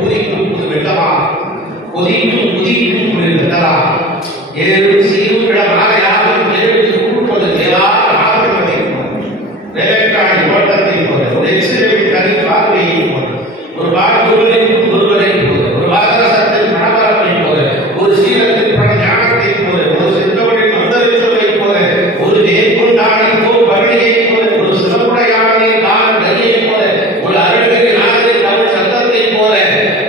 புதிக்கும் புது வெள்ளமா கொதிக்கும் குதிக்கும் வெள்ளலா ஏறும் சீரும் விடமாக யாரும் எழுதி கூட்டுவது தேவா ஆதரவை வேலைக்கான ஓட்டத்தை போல ஒரு எக்ஸிபிட் கல்வி பார்வையை போல ஒரு வாக்குறுதிக்கும் ஒருவரை போல ஒரு வாகனத்தின் மனவரப்பை போல ஒரு சீலத்தின் பண ஞானத்தை போல ஒரு சித்தவனின் மந்தரிச்சலை போல ஒரு நேர்கொண்டானை போல் பரணியை போல ஒரு சிறப்புடையானை தான் நதியை போல ஒரு அருள்மிகு நாதரின் தமிழ் சத்தத்தை போல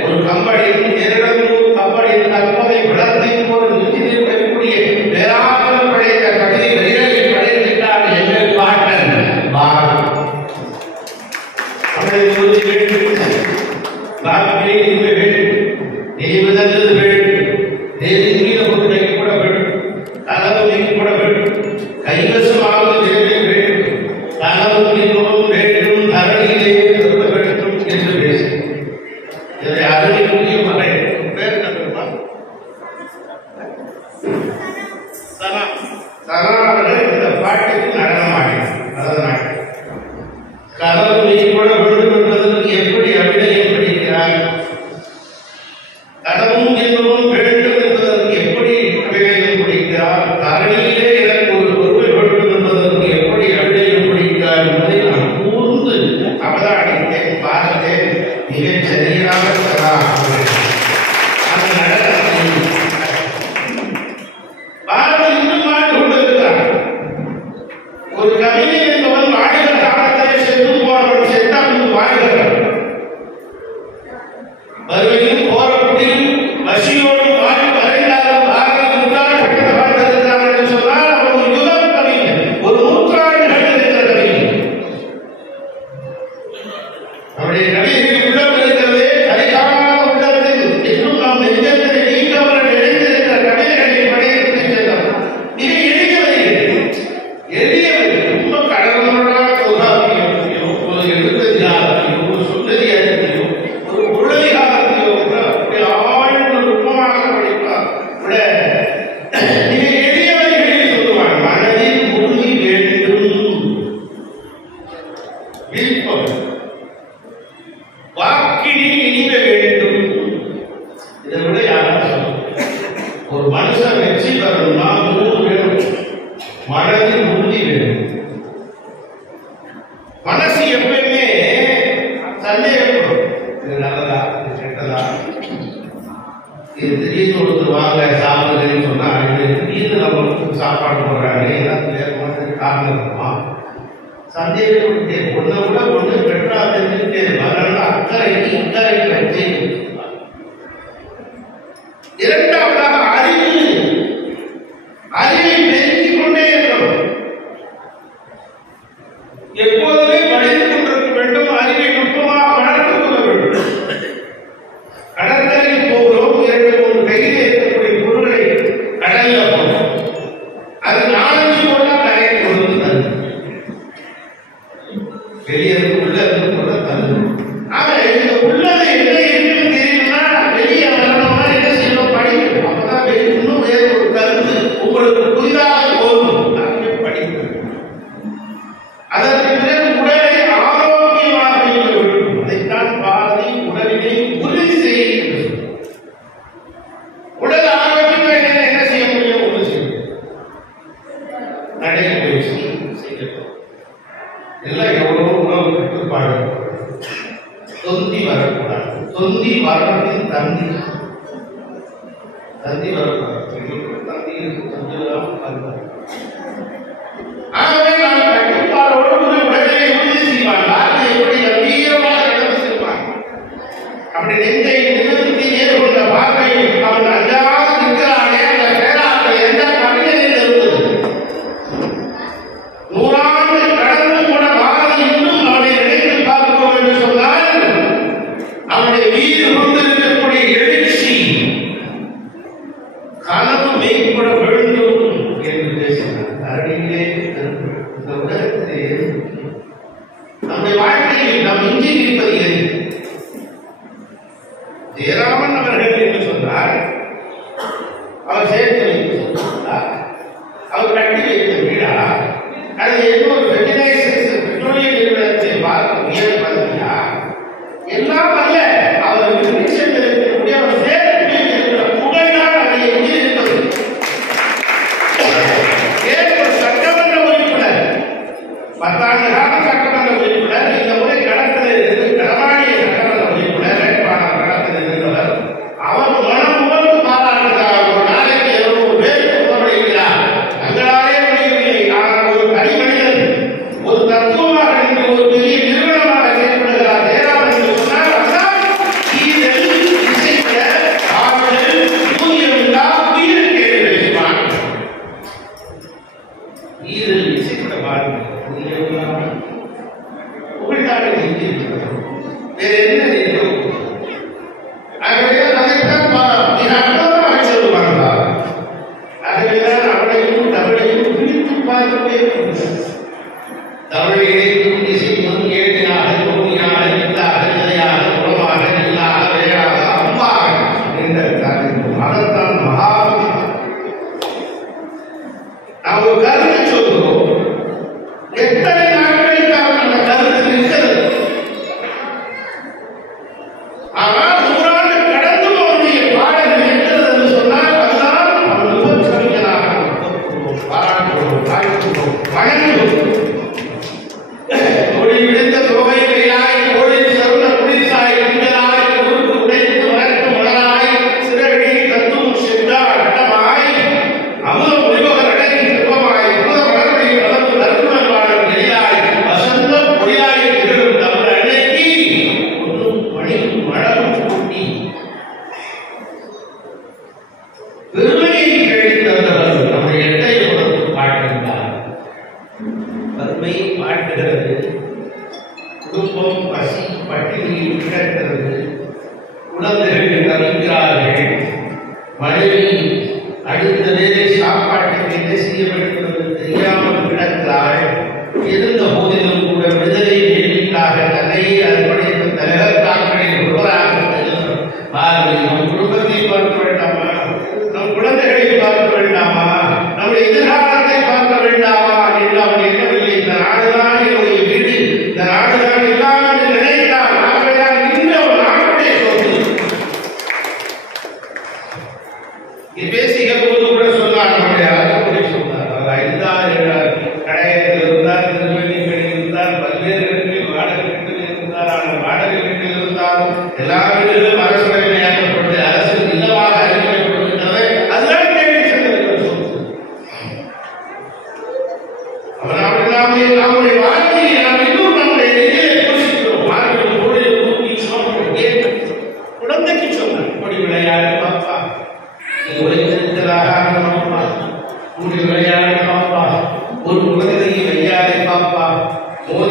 ஒரு கம்படியின் நேரிடமும் கம்படியின் கற்பனை விளத்தை போல நிச்சயம் பெறக்கூடிய பேராற்றல் படைத்த கவிதை வரிகளை படைத்திட்டார் எங்கள் பாட்டன் பாரதி. அவரை குறித்து வேண்டும் பாரதியை வேண்டும் தெய்வதற்கு வேண்டும் தேசிய பொருளை கூட வேண்டும் தகவலை கூட வேண்டும் கைவசமாவது வேண்டும் தகவல் வேண்டும் தரணியிலே சொல்ல வேண்டும் என்று பேசி இதை அறிவிக்கூடிய மகள் பேர் என்ன தனாவர்கள் இந்த பாட்டுக்கு நடனமாடினார். கதவை கூட வேண்டும் என்பதற்கு எப்படி அபிநயம் படிக்கிறார், கடவும் என்பதும் வேண்டும் என்பதற்கு எப்படி அபிநயம் படிக்கிறார், தரணியிலே எனக்கு ஒரு பொறுப்பை வேண்டும் என்பதற்கு எப்படி அபிநயம் படிக்கிறார் என்பதை நான் கூர்ந்து அவதானித்தேன், பார்த்தேன். மிகச் சரியாக அந்த நடனத்தை பாரதி இன்னும் வாழ்ந்து கொண்டிருக்கிறார். ஒரு கவிதை என்பவன் வாழ்கிற காலத்திலே சென்று போனவன் செத்தான் வாழ்கிறார். வறுமையும் போரப்படியும் பசியோடும் வாழ் வரைந்தாலும் பாரதி நூற்றாண்டு வாழ்ந்திருக்கிறார் என்று சொன்னால் அவர் ஒரு யுகம் கவிஞர், ஒரு நூற்றாண்டுகள் இருக்கிற கவிஞர். அவருடைய கவிதையில் உள்ளம் இருக்கிறதே கலைக்கான உள்ளத்தில் இன்னும் நாம் நெஞ்சத்தில் நீக்கவர்கள் இணைந்திருக்கிற கவிதைகளை படைத்து செல்லும். மிக எளியவை ரொம்ப கடவுளாக சௌதாபியோ ஒரு எழுத்தறியாதையோ ஒரு சுந்தரியாதையோ ஒரு பொருளதிகாரத்தையோ அப்படி ஆழ்ந்த நுட்பமாக படிப்பார். விட மிக எளியவைகளில் சொல்லுவார், மனதில் உறுதி வேண்டும், விருப்பம், வாக்கினில் இனிமை வேண்டும். இதை விட யாரும் சொல்லுவாங்க. ஒரு மனுஷன் வெற்றி பெறணும்னா 3 வேணும். மனதில் உறுதி வேணும். மனசு எப்பயுமே சந்தேகப்படும், இது நல்லதா இது கெட்டதா, இது திடீர்னு ஒருத்தர் வாங்க சாப்பிடுறேன்னு சொன்னா திடீர்னு நம்ம சாப்பாடு போடுறாங்க, ஏதாவது காரணம் இருக்குமா? சந்தேகப்பட்டு ஒன்றை விட ஒன்று பெற்றா தெரிஞ்சுட்டே வரல. அக்கறைக்கு இக்கரைக்கு வச்சு. இரண்டாவதாக அறிவை பெருக்கிக் கொண்டே இருக்கணும். எப்போதுமே படித்துக் கொண்டிருக்க வேண்டும், அறிவை நுட்பமாக வளர்த்துக் கொள்ள வேண்டும். கடற்கரையில் போகிறோம், 2-3 கையில் இருக்கக்கூடிய பொருள்களை கடல்ல போகிறோம், அது 4-5 போட்டா கரையை கொண்டு தருது, வெளியே உள்ள கூட தருது. ஆக இந்த உள்ளது என்ன இருக்குன்னு தெரியும்னா வெளியே வரணும்னா என்ன செய்யணும், படிக்கணும். அப்பதான் இன்னும் வேறு ஒரு கருத்து உங்களுக்கு புதிதாக போகும், படிக்கணும். அதற்கு பிறகு உடலை ஆரோக்கியமாக இருக்க வேண்டும். அதைத்தான் பாரதி உடலினை உறுதி செய்கிறது. உடல் ஆரோக்கியமாக என்ன செய்ய முடியும்? ஒன்று செய்யும், நடைபயிற்சி செய்யணும். எல்லாம் எவ்வளவு உணவு கட்டுப்பாடு, தொந்தி வரக்கூடாது. தொந்தி வரத்தின் தந்தி வரக்கூடாது. தந்தி ஆகவே நான் கட்டுப்பாடோடு உடலை உறுதி செய்வான். அதை எப்படி வீரமாக நடந்து செல்வான். அப்படி நெஞ்சை நிறுத்தி நேர்கொண்ட பார்வை அவன் அஞ்சாவது இருக்கிறானே, அந்த பேராக்கள் எந்த கவிதையில் இருந்தது. 100 ஆண்டு கடந்து கூட பாரதி இன்னும் அவனை நினைத்து பார்க்கிறோம் என்று சொன்னால் அவனுடைய மீது கொண்டிருக்கக்கூடிய எழுச்சி, கனவு மெய்ப்பட வேண்டும் என்று பேசினார். அருகிலே இந்த உலகத்திலே நம்முடைய வாழ்க்கையில் நாம் இஞ்சி இருப்பது எது? ஜெயராமன் அவர்கள் என்று சொன்னார், அவர் சேர்த்து வைத்து சொன்னார், அவர் கட்டி வைத்த வீடா, அது ஏதோ ஒரு பெட்ரோலியம் நிறுவனத்தை பார்க்க முயற்சி பண்ணியா? எல்லாம் அல்ல, அவர் நிச்சயம் இருக்கக்கூடிய அவர் சேர்த்து வைத்திருக்கிற புகழ்தான் அதை எப்படி இருப்பது. சட்டமன்ற உறுப்பினர் 10 ஆண்டு காலம் சட்டமன்ற உறுப்பினர், இந்த முறை கடத்தில் கடமாடிய சட்டமன்ற உறுப்பினர் வேட்பாளர் கடத்தில் இருந்தவர். அவர் மனமுவந்து பாராட்டுகிறார். ஒரு நாளைக்கு 200 பேருக்கு உணவளிக்கிறார். தங்களாலே முடியவில்லை, ஆனால் ஒரு தனி மனிதன் ஒரு தத்துவமாக இருந்து ஒரு பெரிய நிறுவனமாக செயல்படுகிறார். ஜெயராமன் என்று சொன்னால் அதுதான் ஈதல், இசைக்க, ஆற்றல், ஊதியமில்லா உயிருக்கு என்று பேசுவான். ஈதல் இசைக்க பாருங்கள், உங்களுக்காக வேற என்ன இருக்கும்? ஆகவே அதைத்தான் மிக அற்புதமாக சொல்லுவாங்க. ஆகவேதான் அவளையும் தமிழையும் பிரித்து பார்க்கவே தமிழிலே இசைக்கும் ஏழினாக பூமியாக இல்லாக நிலையாக உணவாக இல்லாக வேறாக அம்பாக அதைத்தான் மகாபலி. நாம் ஒரு கருத்தை சொல்கிறோம், எத்தனை நாட்களுக்கு அவர் அந்த கருத்து இருக்கிறது. ஆனால் 100 ஆண்டு கடந்து அவருடைய பாடல் இருக்கிறது என்று சொன்னால் அதுதான் அவன் உபசரிக்கலாக பாராட்டுகிறோம், வாழ்த்துகிறோம், வணங்குகிறோம். மொழி விழுந்த தொகையிலாய் கோழில் சருண குடிசாய் திங்களாய் ஊருக்கு உடைத்து வளர்த்து மலராய் சிறகடி தத்துவம் சென்றா அட்டமாய் அமுத ஒளிவகர் அடங்கி சிற்பமாய் அமுத மலர்களை வளர்ந்து நற்குணல் வாழும் எளியாய் வசந்த பொழியாய் திகழும் தமிழ் அன்னைக்கு ஒன்றும் மணி மழவும் கூட்டி பெருமையை கழித்தவர்கள் நம்முடைய எட்டை உணர்ந்து பாடுகின்றார். வறுமையை பாட்டுகிறது, குடும்பம் பசி பட்டினியில் கிடக்கிறது, குழந்தைகள் தவிக்கிறார்கள், மனைவி அடுத்த வேலை சாப்பாட்டுக்கு என்ன செய்ய வேண்டும் என்று தெரியாமல் கிடக்கிறாள். இருந்த போதிலும் கூட விடுதலை வேலைக்காக தன்னையே அர்ப்பணித்த தலைவர் தாக்களில் ஒருவராக பாருங்கள். நம் குடும்பத்தை பார்க்க வேண்டாமா? நம் குழந்தைகளை பார்க்க வேண்டாமா? நம்முடைய எதிர்காலத்தை பார்க்க வேண்டாமா என்று அவன் எண்ணவில்லை. இந்த நாடுதான் என்னுடைய வீடு, இந்த நாடுதான் எல்லாம் என்று நினைக்கிறார். ஆகவேதான் இந்த ஒரு நாட்டுடைய சொத்து. பேசிய போது கூட சொன்னார், நம்முடைய அரசு சொன்னார், அவர் 5 கடையத்தில் இருந்தார், திருவள்ளிகளில் இருந்தார், பல்வேறு இடங்களில் வாடகை வீட்டில் இருந்தார். ஆனால் வாடகை வீட்டில் இருந்தார் எல்லா வீடுகளும் அரசு வேலையாக்கப்பட்டு அரசு இல்லமாக அறிவிக்கப்படுகின்றன. அதுதான் கேள்வி சென்றிருக்கிற சொத்து. நம்முடைய வாழ்க்கையை நாம் இன்னும் நம்முடைய நிலையை யோசிக்கிறோம். மாணவர்கள் தொழில் ஊக்கி சோழர்கள் குழந்தைக்கு சொன்னார், இப்படி விளையாடு பாப்பா, கூடி விளையாடு பாப்பா, ஒரு குழந்தையை வையாதே பாப்பா, மோதி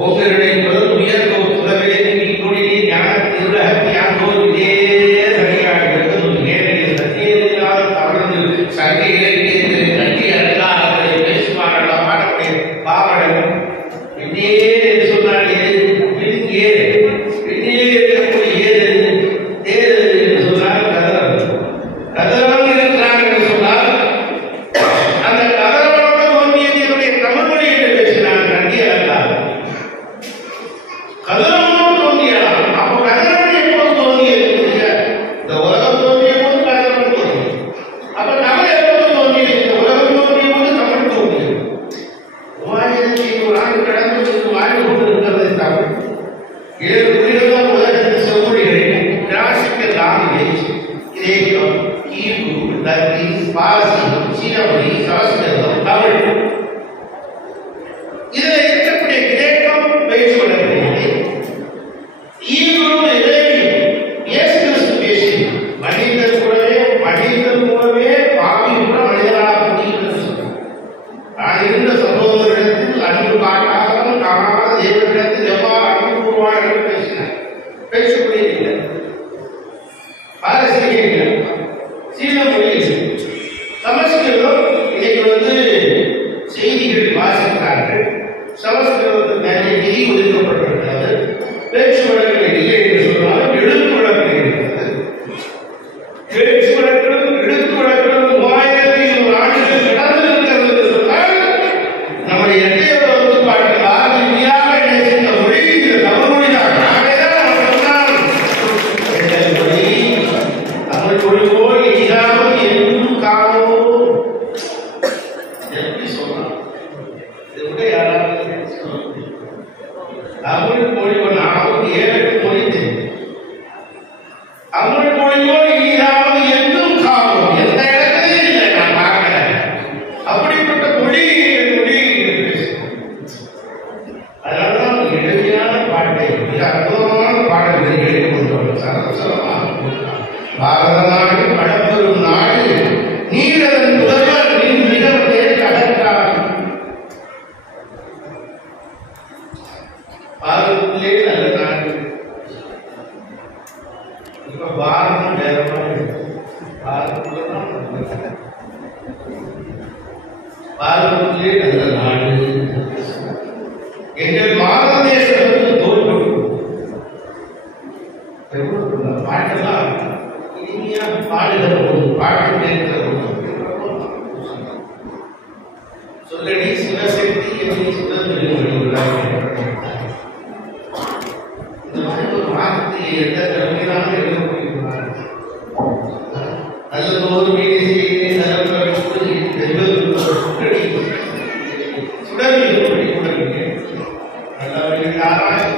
ஓசைகளை முதல் உயர்ந்த ஒரு சுடவே நீ ஞானத்தில் அத்தியாந்தோர் இதே சரியாக எடுத்து நேரடியில் சத்தியில்லாத தவறு சங்கை இலக்கியத்தில் கட்டி அறிந்தார்கள் பேசுவார்கள் பாடப்படைய பாவடன் பின்னே சொன்னால் பின்னே இருக்கக்கூடிய தேர் என்று சொன்னால் கதறம் இருக்கிறார்கள் என்று சொன்னால் அந்த கதரோடு தோன்றியதனுடைய தமிழ்மொழி என்று பேசினார் நன்றி அல்லாத கதரோடு தோன்றியலாம். அப்போ கதரோடு எப்போது தோன்றியது? இந்த உலகம் தோன்றிய போது கதரம் தோன்றியது. அப்ப தமிழ் எப்போது தோன்றியது? இந்த உலகம் தோன்றிய போது தமிழ் தோன்றியது. 3500 ஆண்டு கடந்து வாழ்ந்து கொண்டிருக்கிறது தமிழ். 7 மொழிகள் உலகத்தின் செம்மொழிகளை கிளாசிக்கல் லாங்குவேஜ் கிரேக்கம், ஹீப்ரு, டர்க்கி, பார்சி, சீன மொழி, சமஸ்கிருதம், தமிழ். இதில் இருக்கக்கூடிய கிரேக்கம் பேச்சு வழங்குகிறது. ஹீப்ரு இயேசு கிறிஸ்து பேசி மனிதன் கூடவே பாவி கூட மனிதனாக முடியும் சொன்னார். நான் இருந்த சகோதரரிடத்தில் அன்பு காட்டாதவன் காணாத தேவனிடத்தில் எவ்வாறு அன்பு கூறுவார் என்று பேசினார். பேச்சுக்குள்ளே இல்லை, பாரசீக இல்லை, சீன மொழி, சமஸ்கிருதம். இன்னைக்கு செய்திகள் வாசிக்கிறார்கள். சமஸ்கிருதத்தில் நிறைய நிதி ஒதுக்கப்பட்டிருக்கிறது. பேச்சு வழக்கில் இல்லை என்று சொன்னாலும் எழுத்து வழக்கில் இருக்கிறது. பேச்சு வழக்கிலும் எழுத்து வழக்கிலும் 3500 ஆண்டுகள் கடந்து இருக்கிறது என்று சொன்னால் நம்முடைய எட்டையோடு பாட்டுகளால் இந்தியாவை நினைத்த மொழி இந்த தமிழ் மொழிதான். நாமே தான் நம்ம சொன்னால் தமிழ் மொழி போல் இனிதாவது எங்கும் காணோ எப்படி சொல்லலாம்? இது கூட யாராவது தமிழ் மொழி நானும் 7 மொழி தெரியும். தமிழ் மொழியோ இனிதாவது எங்கும் காணோம், எந்த இடத்திலையும் இல்லை, நான் பார்க்கிறேன். அப்படிப்பட்ட மொழி அதனால்தான் எளிமையான பாட்டை மிக அற்புதமான பாடல்களை எழுதிக்கொண்டவர் சரசரமாக பாரத நாடு பழம்பெரும் நாடு நீரதன் முதல்வர் மிகவே கடற்காடு. பாரதத்திலே நல்ல நாடு. இப்ப பாரதம் வேறமான பாரதத்திலே நல்ல நாடு. எங்கள் பாரத தேசத்துக்கு தோற்றம் பாட்டெல்லாம் இனிமையாக பாடுகிற போது பாட்டு கேட்கிற போது சொல்லடி சிவசக்தி என்னை சுதந்திரம் இந்த மாதிரி ஒரு வார்த்தையை எந்த கவிஞராக எழுத முடியுமாறு நல்லதோர் மீது செய்தி நலன்கள் சுடவி கொடுங்க நல்லவர்கள் யாராய்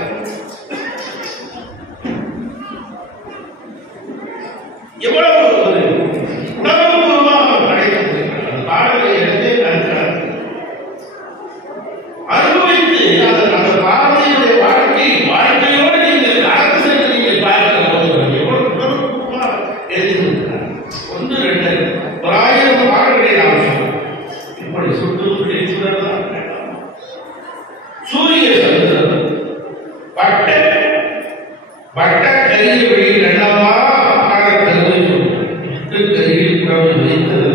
எவ்வளவு உணர்வுபூர்வமாக படைத்திருக்கிறார். பாடலை எடுத்து நன்றார் அனுபவித்து அந்த பாரதியுடைய வாழ்க்கையோடு நீங்கள் அரசு நீங்கள் பார்க்கிற போது எவ்வளவு உணர்வுபூர்வமாக எழுதியிருக்கிறார். 1 2 1000 பாடல்களை நாம் சொல்றோம். இப்படி சுற்றுப்புறை சுடர்தான் சூரிய சந்திரன் வட்ட கரிய வழி இரண்டாமா கருவில் புறவை வைத்தது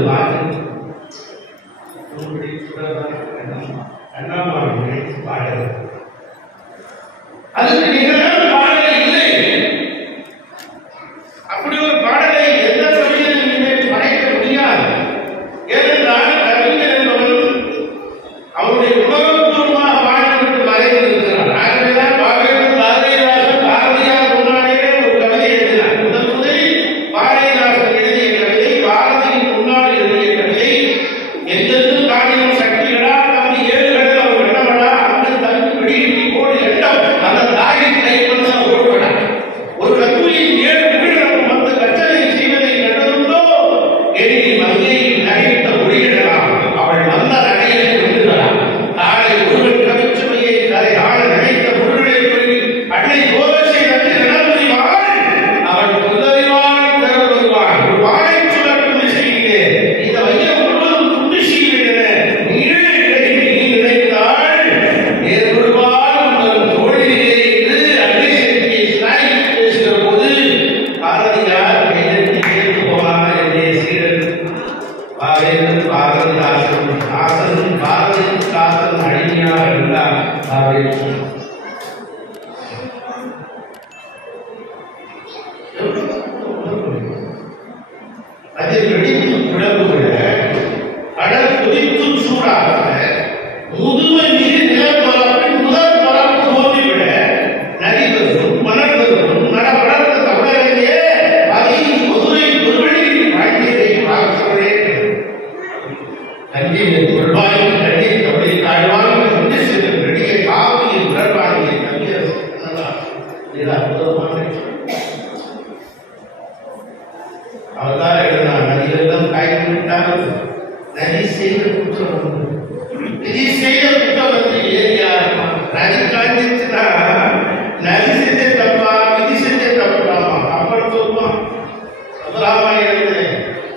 பாடல் அதுக்கு நிகரான பாடலை இல்லை. அப்படி ஒரு பாடலை எந்த சமயத்திலுமே படைக்க முடியாது. ஏனென்றால் கவிஞர் என்பவன் அவருடைய உணர்வுபூர்வமாக பாடலுக்கு மறைந்திருக்கிறார். ஆகவேதான் பாரதிதாசன் பாரதியார் முன்னாடியே ஒரு கவிதை எழுதினார். முதலில் பாரதிதாசன் எழுதிய கவிதை பாரதியின் முன்னாடி எழுதிய கவிதை எங்கெங்கும் காணியும் சக்திகளா தம்பி 7 கடல் அவர் வெள்ளமடா அங்கு தம்பி வெளியிட்டு கோடி எட்டம் அந்த தாயின் கைப்பற்ற அதில் வெடித்து விளங்குகிற கடல் கொதித்து சூடாக முதுமை மீது நிலப்பரப்பின் முதல் பரப்பு மோதிவிட நதிகளும் மணல்களும் வளர்ந்த தமிழகத்திலே அதில் மதுரை பொருளில் வாழ்க்கையை பார்க்கிறேன். தண்ணீர் பொருள்வாயும் தண்ணீர் தமிழை தாழ்வாயும் கொண்டு செல்லும் நடிகை காவியின் உடற்பாடியை கவியர் அற்புதமான அவர்தான் எழுதினார். நதிகளெல்லாம் காய்ந்து விட்டால் நதி செய்த குற்றம் நதி செய்த குற்றம் வந்து ஏரியா நதி காய்ச்சிச்சுன்னா நதி செஞ்ச தப்பா விதி செஞ்ச தப்பாமா அப்புறம் சொல்லுவான். ராமாயணத்துல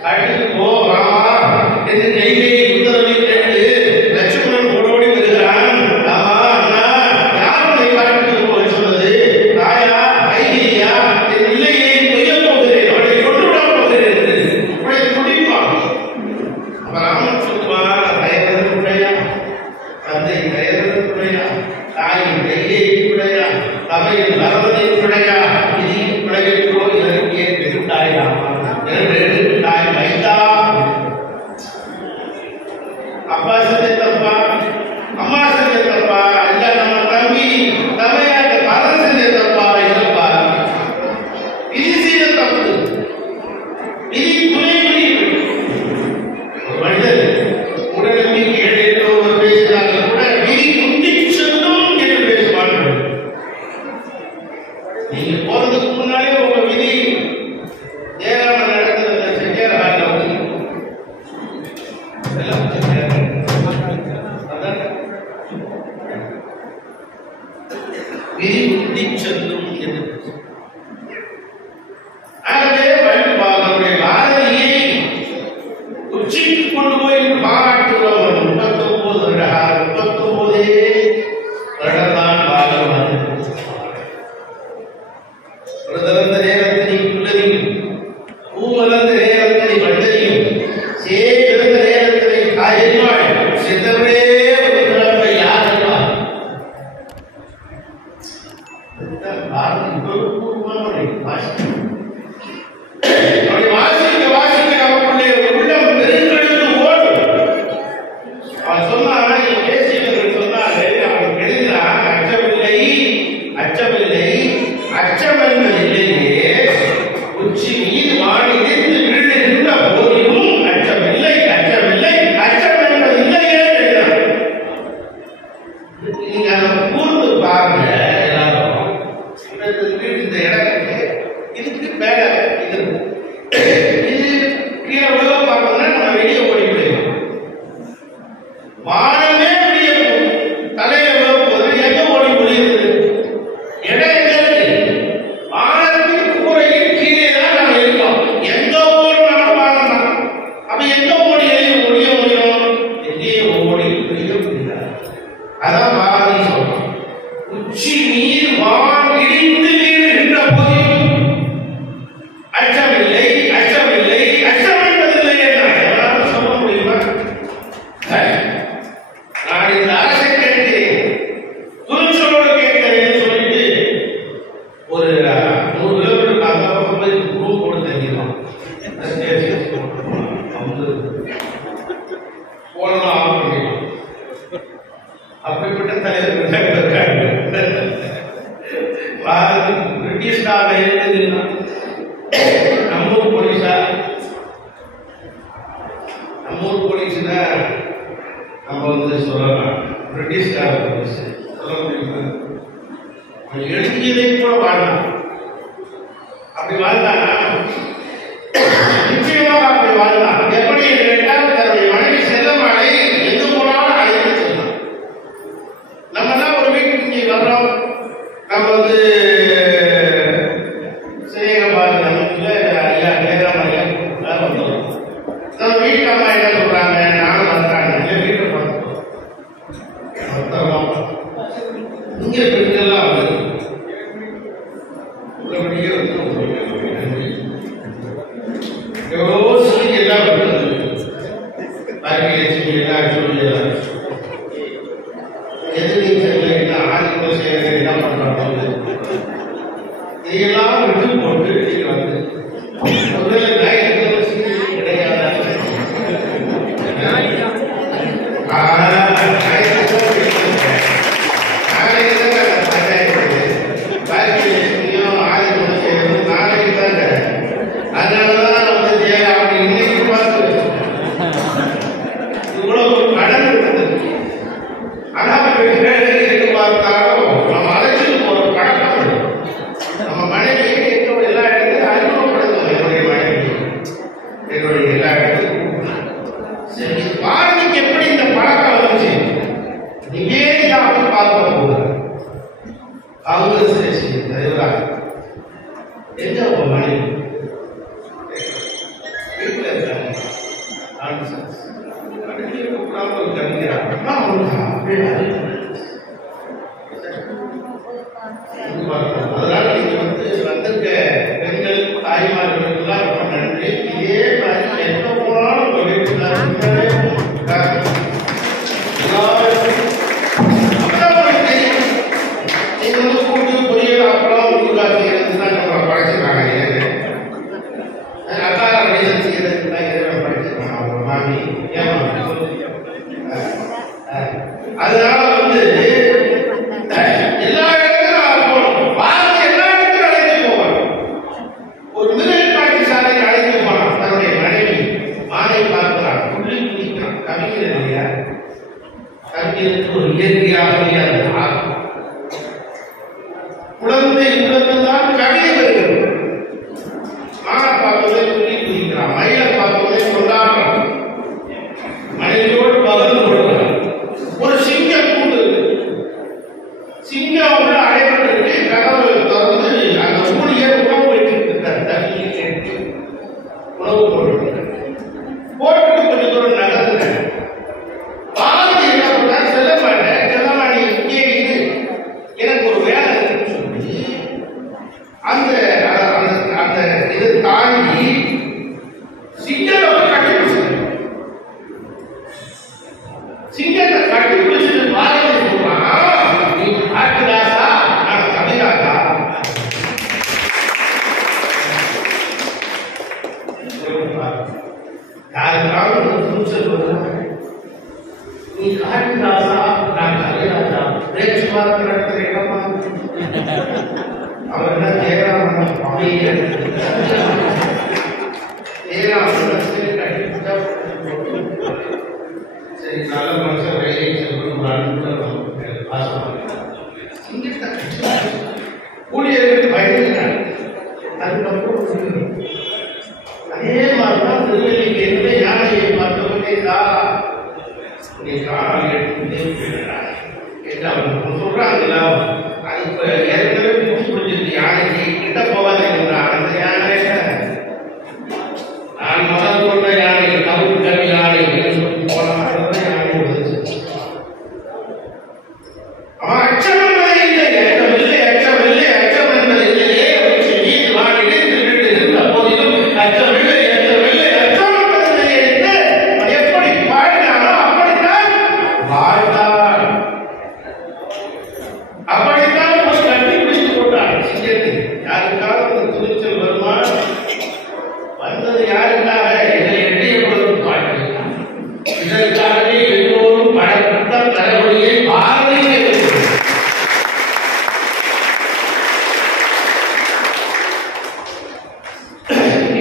அடித்து போ ராமா என்று நெய்யை உத்தரவில் கேட்டு லட்சுமணன் ஓடோடி வருகிறான். ராமா அண்ணா யார் உன்னை காட்டுக்கு போக சொன்னது? தாயா ஐயா என் இல்லையை கொய்ய போகிறேன், அவளை கொண்டு விட போகிறேன் அவளை குடிப்பான். அப்ப ராமன் சொல்லுவான், பயவதற்குடையா தந்தை பயவதற்குடையா தாய் கையை குடையா தமிழில் வரவதை குடையா இது குடையோ இதற்கே பெருந்தாய் ராமா தாய் மைதா அப்பா செஞ்ச தப்பா அம்மா செஞ்ச தப்பா இல்ல நம்ம தம்பி தமையாக பரத செஞ்ச தப்பா இல்லப்பா இது செய்த தப்பு இது துணை ஒரு மனிதர் உடனடிக்கு இடையிலோ ஒரு பேசினார்கள் கூட விதி குண்டி செல்லும் என்று பேசுவார்கள். நீங்க போறதுக்கு முன்னாலே உங்க விதி ஏகாம நடக்கிறத செஞ்சார் விதி குண்டி செல்லும் என்று. ஆகவே அவருடைய பாரதியை உச்சிக்கு கொண்டு போய் பாராட்டுகிறோம். 39 வருடத்தான் பாகவன் பிரதமந்த நேரத்தினை புல்லறியும் பூமலந்த நேரத்தினை வண்டறியும் சேர்ந்த நேரத்தினை காயல்வாள் சித்தமே உத்தரவை யாருவாள். பாரதி பூர்வமான வாசிக்க வாசிக்க அவர்களுடைய உள்ளம் பெருங்கெழுந்து ஓடும். அவன் சொன்னான், பேசியவர்கள் சொன்னார்கள், அவன் எழுதினான், அச்சமில்லை அச்சமில்லை அச்சமென்பதில்லையே உச்சி மீது வாடி இருந்து விழுகின்ற போதிலும் அச்சமில்லை அச்சமில்லை அச்சமென்பதில்லையே எழுதினான். நீங்க அதை கூர்ந்து பாருங்க எல்லாரும். இந்த இடத்துக்கு இதுக்கு மேல இது கீழே உள்ள பார்க்கணும்னா நம்ம வெளியே ஓடி போயிடும். வானமே வெளியே தலையில விழ போது எங்க ஓடி முடியுது? இடம் எங்க இருக்கு? வானத்தின் கூரையின் கீழே தான் நம்ம இருக்கோம். எங்க ஓடி நம்ம வானம் தான். அப்ப எங்க ஓடி முடிய முடியும்? எங்கேயோ ஓடி முடிய முடியாது. அதான் பாரதி சொல்றோம். உச்சி நீர் வான் இடிந்து வீழ்கின்ற போதிலும் அச்சமில்லை அச்சமில்லை அச்சமென்பதில்லை என்று சொல்ல முடியுமா? நான் இந்த அரசை கேட்கிறேன், துணிச்சலோடு கேட்கிறேன் சொல்லிட்டு ஒரு 100 கிலோமீட்டர் அந்த பக்கம் போய் ரூம் போட்டு தங்கிடுவான். போனலாம் ஆஃப் பண்ணிடுவான். அப்படிப்பட்ட தலைவர் பிரிட்டிஷ்காக இருந்தது. நம்ம ஊர் போலீஸா? நம்ம ஊர் போலீஸ்னா நம்ம வந்து சொல்லலாம் பிரிட்டிஷ்கார போலீஸ் சொல்ல முடியுமா? எழுதியதை கூட வாழலாம். அப்படி வாழ்ந்தானா நிச்சயமாக அப்படி வாழலாம். எப்படி கேட்டால் தன்னுடைய மனைவி செல்லமாலை எது போனாலும் அழைத்து செல்லலாம். நம்ம தான் ஒரு வீட்டுக்கு இங்கே வர்றோம், நம்ம வந்து ஐயா நேரம் ஐயா வந்துடும். நம்ம வீட்டு அம்மா என்ன சொல்றாங்க? நானும் வந்தாங்க வீட்டை பார்த்துக்கோ இங்க பெண்கள்லாம் வந்து எவ்வளோ சொல்லி எல்லாம் பாக்கியலட்சுமி எல்லாம் சொல்லி எது நீங்க என்ன ஆதிக்கம் செய்யறது என்ன பண்றாங்க இதையெல்லாம் விட்டு போட்டு நீங்க வந்து அதனால நீங்க வந்து வந்திருக்க பெண்கள் தாய்மார்களுக்கெல்லாம் ரொம்ப நன்றி. இதே மாதிரி எந்த போனாலும் நீங்க வந்து கூட்டு பொரியல் அப்புறம் ஊருகாசி நம்ம படிச்சிருக்காங்க. அக்கார மனிதன் செய்யறதுக்கு தான் இறைவன் படிச்சிருக்காங்க. அவங்க மாமி அதனால வந்து எல்லா இடத்துக்கும் போகணும். பாரதி எல்லா இடத்துக்கும் அழைத்து போவார். ஒரு மிருக காட்சி சாலைக்கு அழைத்து போனார். தன்னுடைய மனைவி மானை பார்க்கிறார், புள்ளி குடிக்கிறார். கவிஞர் இல்லையா? கவிஞருக்கு ஒரு இயற்கையாக குழந்தை தான் கவிதை வருகிறது. மானை பார்ப்பதை புள்ளி குடிக்கிறார், மயிலை பார்ப்பதை கொண்டாடுறார், மனைவியோடு பகிர்ந்து கொள்கிறார். ஒரு சிங்கம் கூண்டு சிங்கம் உள்ள அடைபட்டு கதவு திறந்து அந்த ஊழியர் உணவு வைத்திருக்கிறார். தண்ணியை சேர்த்து உணவு போட்டு கொஞ்சம் தூரம் நகர்ந்து பாரதி என்ன பண்ணார், செல்ல மாட்டேன், செல்லமாடி இங்கே இது எனக்கு ஒரு வேலை இருக்குன்னு சொல்லி அந்த அந்த இதை தாண்டி சிங்கத்தை கட்டிப்பிடிச்சு சிங்கத்தை கட்டிப்பிடிச்சு பாரதி சொல்றான், நீ காட்டுதாசா நான் கவிதாசா? யாருக்காவது ஒரு புரிச்சல் வருவாங்க, நீ காட்டுதாசா நான் கவிதாசா? பேச்சு பார்க்கிற இடத்துல இடமா அவர் என்ன தேராம சரி நல்ல மனுஷன் வேலையை ஊழியர்கள் பயணிக்கிறார். அதுக்கப்புறம் அதே மாதிரிதான் திருநெல்வேலிக்கு எந்த யானையை பார்த்தவனே நீ காணாமல் எடுத்துட்டே போயிடுறாங்க என்று அவங்க சொல்றாங்களா? அது இப்ப ஏற்கனவே புடிச்சிருக்கு யானைக்கு கிட்ட போகாத என்றார். அந்த யானை நான் முதல் கொண்ட யானை கவுரு கவி யானை போன யானை விழுந்துச்சு. அவன் அச்சம் என்பதை இல்லை, அச்சமில்லை அச்சமில்லை அச்சம் என்பது இல்லையே வீட்டு வாடிட்டு இருந்த போதிலும் அச்சமில்லை அச்சமில்லை அச்சம் என்பது என்று எப்படி பாடினாலும் அப்படித்தான் வாழ்ந்தார். அப்படித்தான் ஒரு கட்டி பிடித்து கொண்டார். யாருக்காவது துணிச்சல் வருமா? வந்தது யாருக்காக? இதை எண்ணியப்படுவது பாட்டு. இதற்காகவே எல்லோரும் படப்பட்ட தலைவலியை பாரதியை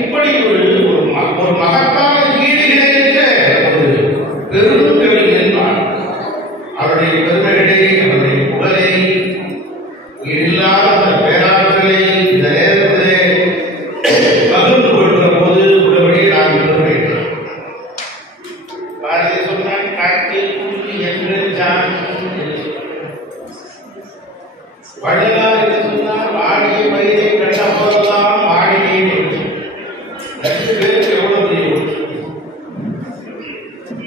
இப்படி ஒரு மகத்தான ஈடு இணைந்த ஒரு பெரும் கவிஞர் என்பார். அவருடைய பெருமைகளை, அவருடைய புகழை, இல்லாத பேராற்றலை இந்த நேரத்திலே பகிர்ந்து கொள்கிற போது உள்ளபடி நாம் பெருமைகிறோம். பாரதி சொன்னான், காட்டில் புள்ளி என்று ஜானி வள்ளலார் என்று சொன்னார், வாடிய பயிரை கண்ட போதெல்லாம் வாடினேன் என்று. ரெண்டு பேருக்கு எவ்வளவு பெரிய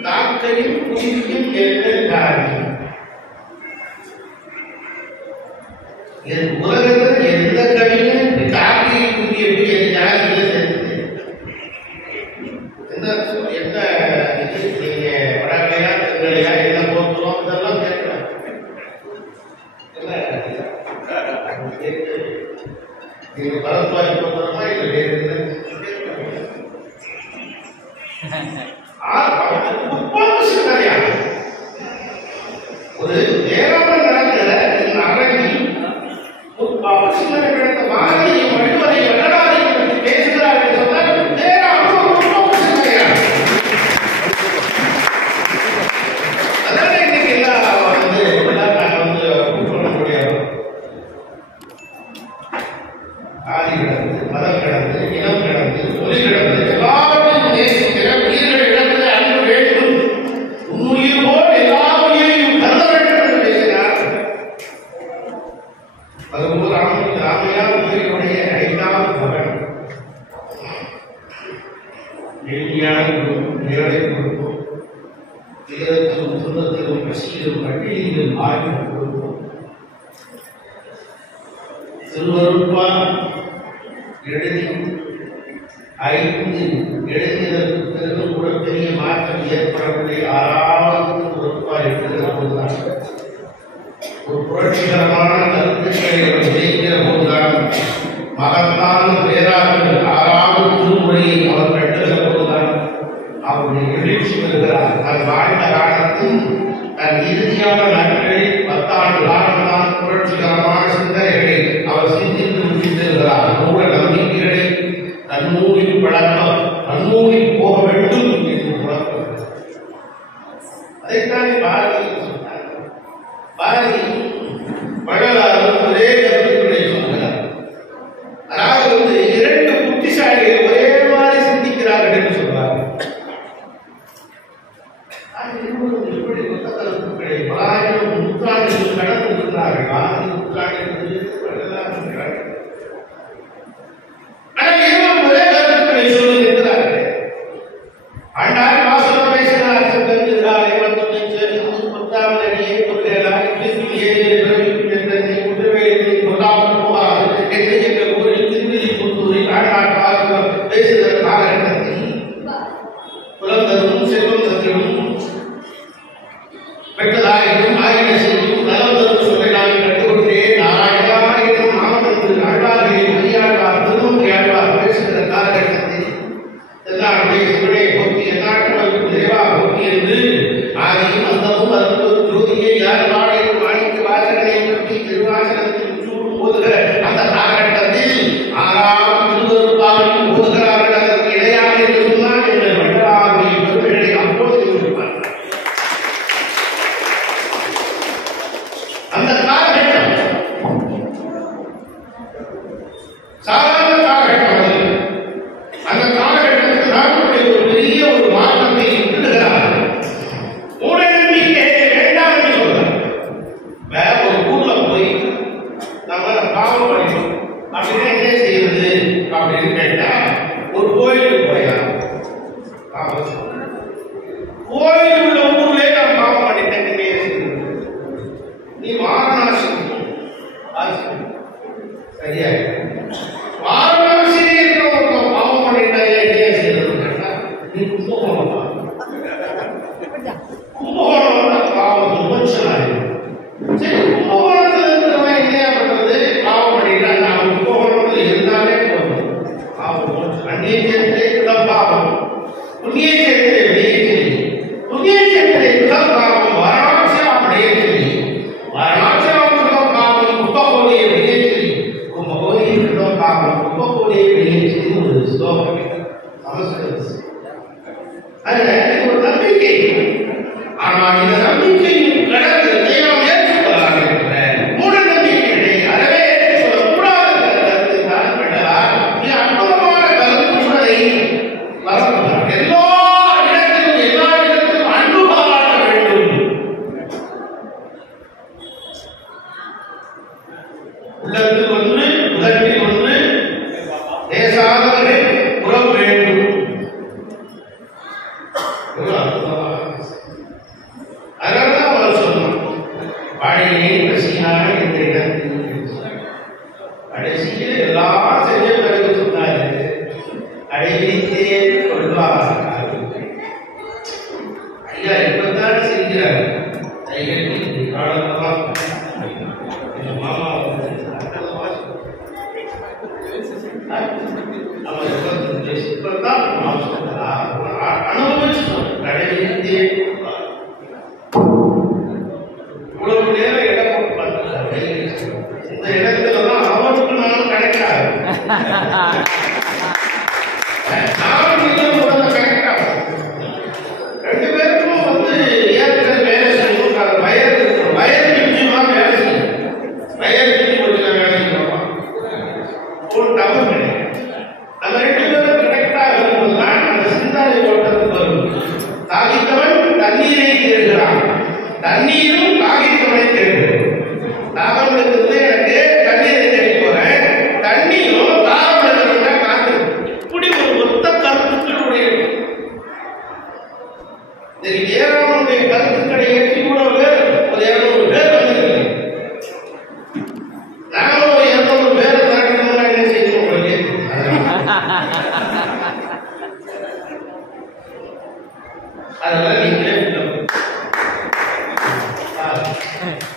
காக்கையும் குருவியும் என்று ஜானி. உலகத்தில் எந்த கவியும் காக்கையை குருவி எப்படி ஜானியில சேர்ந்து என்ன நீங்க வடக்கையா தெங்கலையா என்ன போக்குறோம் இதெல்லாம் கேட்கலாம். நீங்க பரத்வாஜ் போகிறோமா இல்லை வேறு ஒரு வேளாண் நடக்கிற இந்த அரங்கில் ஒரு அவசியம் கிடைத்த மாதிரியை வழிமுறை வரலாறை பற்றி பேசுகிறார்கள் சொன்னால் அதான் இன்னைக்கு எல்லாம் ஆதி கிடந்து மதம் கிடந்து இனம் கிடந்து மொழி கிடந்து எல்லாத்தையும் நேசிக்கிற உயிர்கள் இடத்துல அன்பு வேண்டும் உன்னுயிர் போல் எல்லா உயிரையும் கருத வேண்டும் என்று பேசினார். அதுபோது ராமையார் உயிரினுடைய 5வது மகன் எளிமையான நேரடி கொடுப்போம், இதற்கும் துன்பத்திலும் பசியிலும் பட்டியலிலும் ஆய்வு கொடுப்போம். திருவருட்பா எழுதி 5 எழுதியதற்கு பிறகு கூட பெரிய மாற்றம் ஏற்படக்கூடிய 6வது பொறுப்பா இருக்கிற போதுதான், ஒரு புரட்சிகரமான கருத்துக்களை விதைக்கிற போதுதான், மகத்தான பேராற்றல் 6வது திருமுறையை அவர் கட்டுகிற போதுதான் அவருடைய எழுச்சி வருகிறார். தன் வாழ்ந்த காலத்தில் தன் இறுதியான நாட்களில் 10 ஆண்டு காலம்தான் புரட்சிகரமான சிந்தனைகளை அவர் சிந்தித்து முடித்திருக்கிறார். மூட நம்பிக்கைகளை தன்னூரில் பழக்கம், தன்னூரில் போக வேண்டும் என்று முழக்கம். அதைத்தானே பாரதி சொன்னார். பாரதி வள்ளலாரும் ஒரே கருத்துக்களை சொல்கிறார். அதாவது 2 புத்திசாலிகள் ஒரே மாதிரி சிந்திக்கிறார்கள் என்று சொல்வார். எப்படி ஒத்த கருத்துக்களை 1000 நூற்றாண்டுகள் கடந்து இருக்கிறார்கள். 6 நூற்றாண்டுகள் வள்ளலார். ஆனால் இருவரும் ஒரே கருத்துக்களை சொல்லியிருக்கிறார்கள். ஆண்டாள் வாசகம் பேசினார். செங்கருகிறார் இவர்களை சேர்ந்து 10வது அடியை கொள்கிறார். கொல்லாமல் போகாது என்று என்ற ஊரில் திருமதி புத்தூரில் ஆண்டாள் வாசகம் பேசுகிற காலகட்டத்தில் புலந்தரும் செல்வம் தரும் பெற்றதாயும் ஆயின செய்யும் நலம் தரும் சொல்லை நான் கண்டுகொண்டேன். நாராயணா என்னும் நாமத்தில் ஆழ்வார்களின் மரியாழ்வார் திருமணி ஆழ்வார் பேசுகிற காலகட்டத்தில் எல்லாருடைய சிவனை போக்கி எந்நாட்டு தேவா போக்கி என்று ஆகியும் அந்தமும் அற்புதம் ஜோதியை யார் வாழையும் மாணிக்க வாசகனையும் பற்றி திருவாசகத்தில் உச்சூடும் போதுகிற அந்த காலகட்டத்தில் 6வது திருவருட்பாவையும் போதுகிறார்கள். அதற்கு இடையாக என்று சொன்னார் என்ற வள்ளலாருடைய பெருமைகளை அப்போது இருப்பார். அந்த காலகட்டம் சாதாரண காலகட்டம் அல்ல. அந்த காலகட்டத்தில் நாட்டுடைய ஒரு பெரிய ஒரு மாற்றத்தை விட்டுகிறார். மூட நம்பிக்கை வேண்டாம் என்று சொல்றார். வேற ஒரு ஊர்ல போய் நம்ம பாவம் பண்ணிட்டோம் அப்படின்னா என்ன செய்வது அப்படின்னு கேட்டா ஒரு கோயிலுக்கு போயலாம். கோயில் உள்ள ஊர்லயே நான் பாவம் பண்ணிட்டேன், நீ வாரணாசி சரியா வாரணாசி என்ற ஒரு பாவம் பண்ணிட்டாங்க, என்ன செய்யறது கேட்டா நீ கும்பகோணம் பாவம் விமர்சனம். சரி, கும்பகோணத்தில் இருக்கிறவன் என்ன பண்றது? பாவம் பண்ணிட்டான். நான் கும்பகோணத்தில் இருந்தாலே போதும். அந்நிய சேர்த்தே பாவம், புண்ணிய சேர்த்தே வெளியே செல்லி, புண்ணிய சேர்த்தே பாவம், வாரணாசியா அப்படியே செல்லி, வாரணாசியாவுக்கு பாவம், கும்பகோணியை வெளியே செல்லி, கும்பகோணிக்கு பாவம், கும்பகோணியை வெளியே செல்லி ஒரு ஸ்லோகம் அவசரம். அதுல ஒரு நம்பிக்கை. ஆனால் இந்த நம்பிக்கையும் கடந்து தெய்வம் ஏற்றுக்கொள்ளாத மூட நம்பிக்கைகளை அறவே சொல்லக்கூடாத கருத்தை தான் பெற்றார். இது அற்புதமான கருத்துக்களை வளர்க்கிறார். எல்லா இடத்திலும் அன்பு பாராட்ட வேண்டும். உள்ளத்தில் ஒன்று, உலகில் ஒன்று, தேசாதவர்கள் உறவு வேண்டும். அதனால்தான் அவர் சொன்னார், பழைய பசியான என்ற இடத்தில் கடைசியில் எல்லாம் செய்ய பிறகு சொன்னாரு, அடைவித்தே கொள்வார். ஐயா இப்பதான் செய்கிறார். கைகட்டி காலத்தான் மாமா அனுபவிச்சு கடையிலே இவ்வளவு நேரம் இடம் போட்டு பார்த்தாரு. இந்த இடத்துலதான் அவனுக்கு நானும் கிடைக்காது. ரெண்டு பேருக்கும் ஏற்கனவே வேலை செய்யணும். வயது நிச்சயமா வேலை செய்யும். வயது கொஞ்சம் வேலை செய்யணும். ஒரு டவர் கிடையாது. அந்த ரெண்டு பேரும் கரெக்டா இருக்கும்போதுதான் அந்த சிந்தாரை ஓட்டத்துக்கு வரும். தாகித்தவன் தண்ணீரை தேடுகிறான், தண்ணீரும் தாகித்தவனை தேடுகிறது. தாகத்திலிருந்து எனக்கு தண்ணீரை தேடி போறேன், தண்ணீரும் தாகத்திலிருந்து காத்து. இப்படி ஒரு ஒத்த கருத்துக்களுடைய ஏராளமுடைய கருத்துக்களை ஏற்றி கூட ஒரு 200 பேர் வந்திருக்கு. நாங்களும் ஒரு 200 பேர் திரட்டணும்னா என்ன செய்யணும் உங்களுக்கு? அதெல்லாம் நீங்களே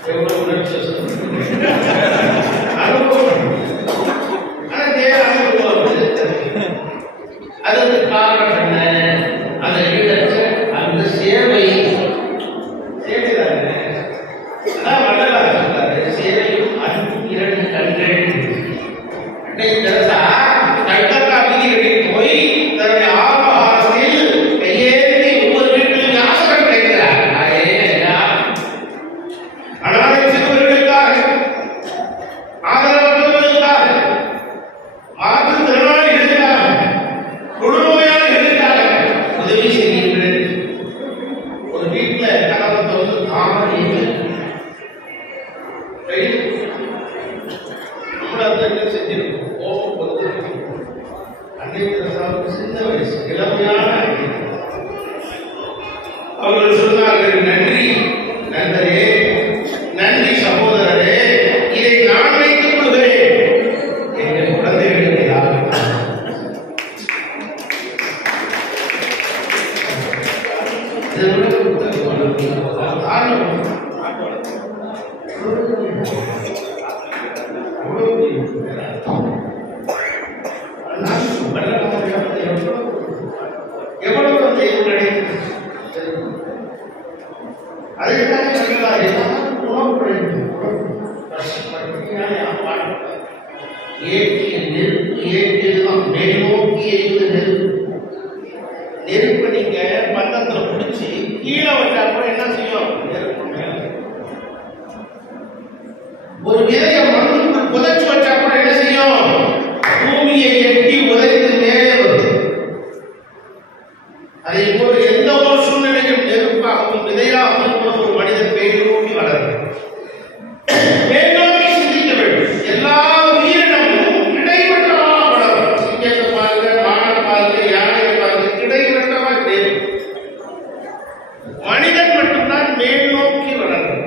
எவ்வளவு உணர்ச்சி அனுபவம். அதற்கு காரணம் என்ன? அதை அந்த சேவை சேவைதானே. அதான் வள்ளலார் சொல்றாரு, சேவையும் அன்பும் 2 கண்கள். கல்கத்தா வீதிகளில் போய் தன்னுடைய ஆபகாரத்தில் கையேந்தி ஒவ்வொரு வீட்டிலும் யாசகம் கிடைக்கிறார். அனாதை சிறுவர்களுக்காக, ஆதரவற்றவர்களுக்காக, மாற்றுத்திறனாளிகளுக்காக, தொழுநோயாளிகளுக்காக உதவி செய்கின்றேன். ஒரு வீட்டில் கணவன் தாமரை நம்மள செஞ்சிருக்கோம். சின்ன வயசு இளமையான அவர்கள் சொன்னார்கள், நன்றி நண்பரே, நன்றி சகோதரரே, இதை நான் வைத்துக் கொள்கிறேன். எங்கள் குழந்தைகளுக்கு எவ்வளவு நெருப்பு நீங்க பந்தத்துல பிடிச்சி கீழே வந்தா கூட என்ன செய்யும்? ஒரு விதைய மண்ணுக்கு புதைச்சு வச்சா கூட என்ன செய்யும்? பூமியை எட்டி உதைத்து மேலே வரும். அதை போல எந்த ஒரு சூழ்நிலையும் நெருப்பாகவும் விதையாகவும் ஒரு மனிதன் மேலோக்கி வளரும். மேலோக்கி சிந்திக்க வேண்டும். எல்லா உயிரினமும் கிடைமட்டமாக வளரும். சிங்கத்தை பாருங்க, மானை பாருங்க, யானையை பாருங்க, கிடைமட்டமாக தேவை. மனிதன் மட்டும்தான் மேல் நோக்கி வளரும்.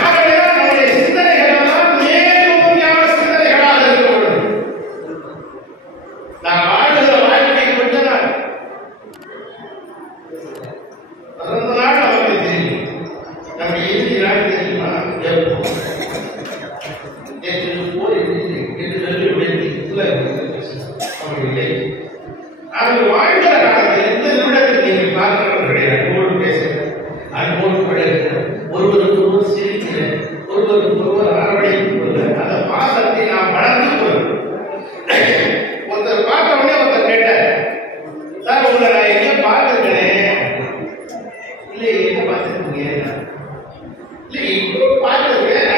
நம்முடைய சிந்தனைகள் மேல் நோக்கியான சிந்தனைகளாக இருக்கக்கூடாது. நான் வாழ்கிற வாழ்க்கை கொஞ்ச நாள், பிறந்த நாள் நமக்கு தெரியும், நம்முடைய இறுதி நாள் தெரியுமா? அவர்கள் வாழ்கிற காலத்தில் எந்த நிமிடத்தில் நீங்கள் பார்க்கிறோம் கிடையாது. அன்போடு பேசுகிறேன், அன்போடு பழகுகிறேன், ஒருவருக்கு ஒருவர் சிரிக்கிறேன், ஒருவருக்கு ஒருவர் அரவணைப்பு, அந்த பாசத்தை நாம் வளர்த்துக் கொள்கிறோம். ஒருத்தர் பார்த்த உடனே ஒருத்தர் கேட்டார், சார் உங்களை நான் எங்க பார்த்துருக்கேன்? இல்லை, எங்க பார்த்துருக்கீங்க? இல்லை, இப்போ பார்த்துருக்கேன்,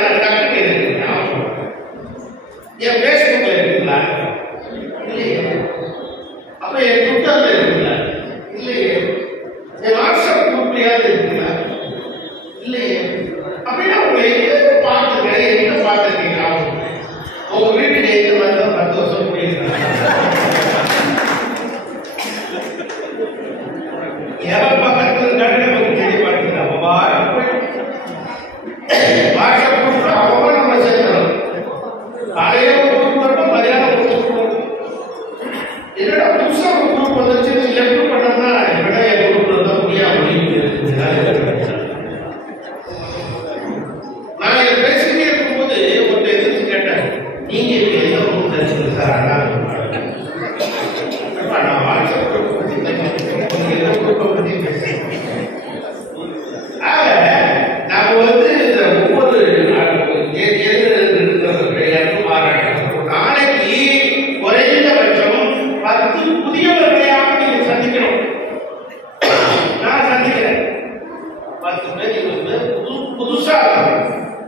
புதுசா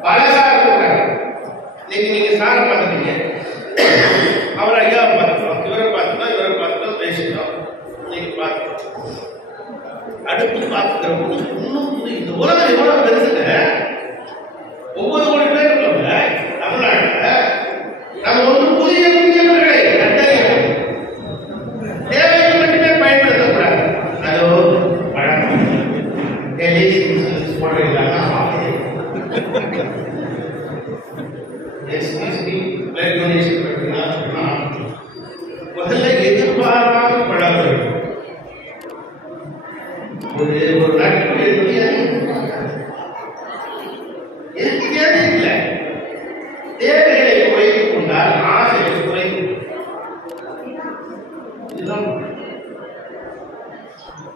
பழசா இருக்காங்க. இன்னைக்கு நீங்க சாரை பார்த்துட்டீங்க, அவர் ஐயா பார்த்துட்டோம், இவரை பார்த்துட்டோம் பேசிட்டோம். இன்னைக்கு பார்த்துட்டோம், அடுத்து பார்த்துக்கிறோம். இன்னும் இந்த உலகம் எவ்வளவு பெருசுங்க. 9 கோடி பேர் உள்ளவங்க தமிழ்நாட்டுல நம்ம வந்து புதிய புதியவர்களை கண்டறியணும். தேவைக்கு மட்டுமே பயன்படுத்தக்கூடாது. அதோ பழக்கம் முதல்ல எதிர்பாராத பழங்கள் ஒரு நட்பு இல்லை. தேவைகளை குறைத்துக் கொண்டால் ஆசைகள் குறைக்கும்.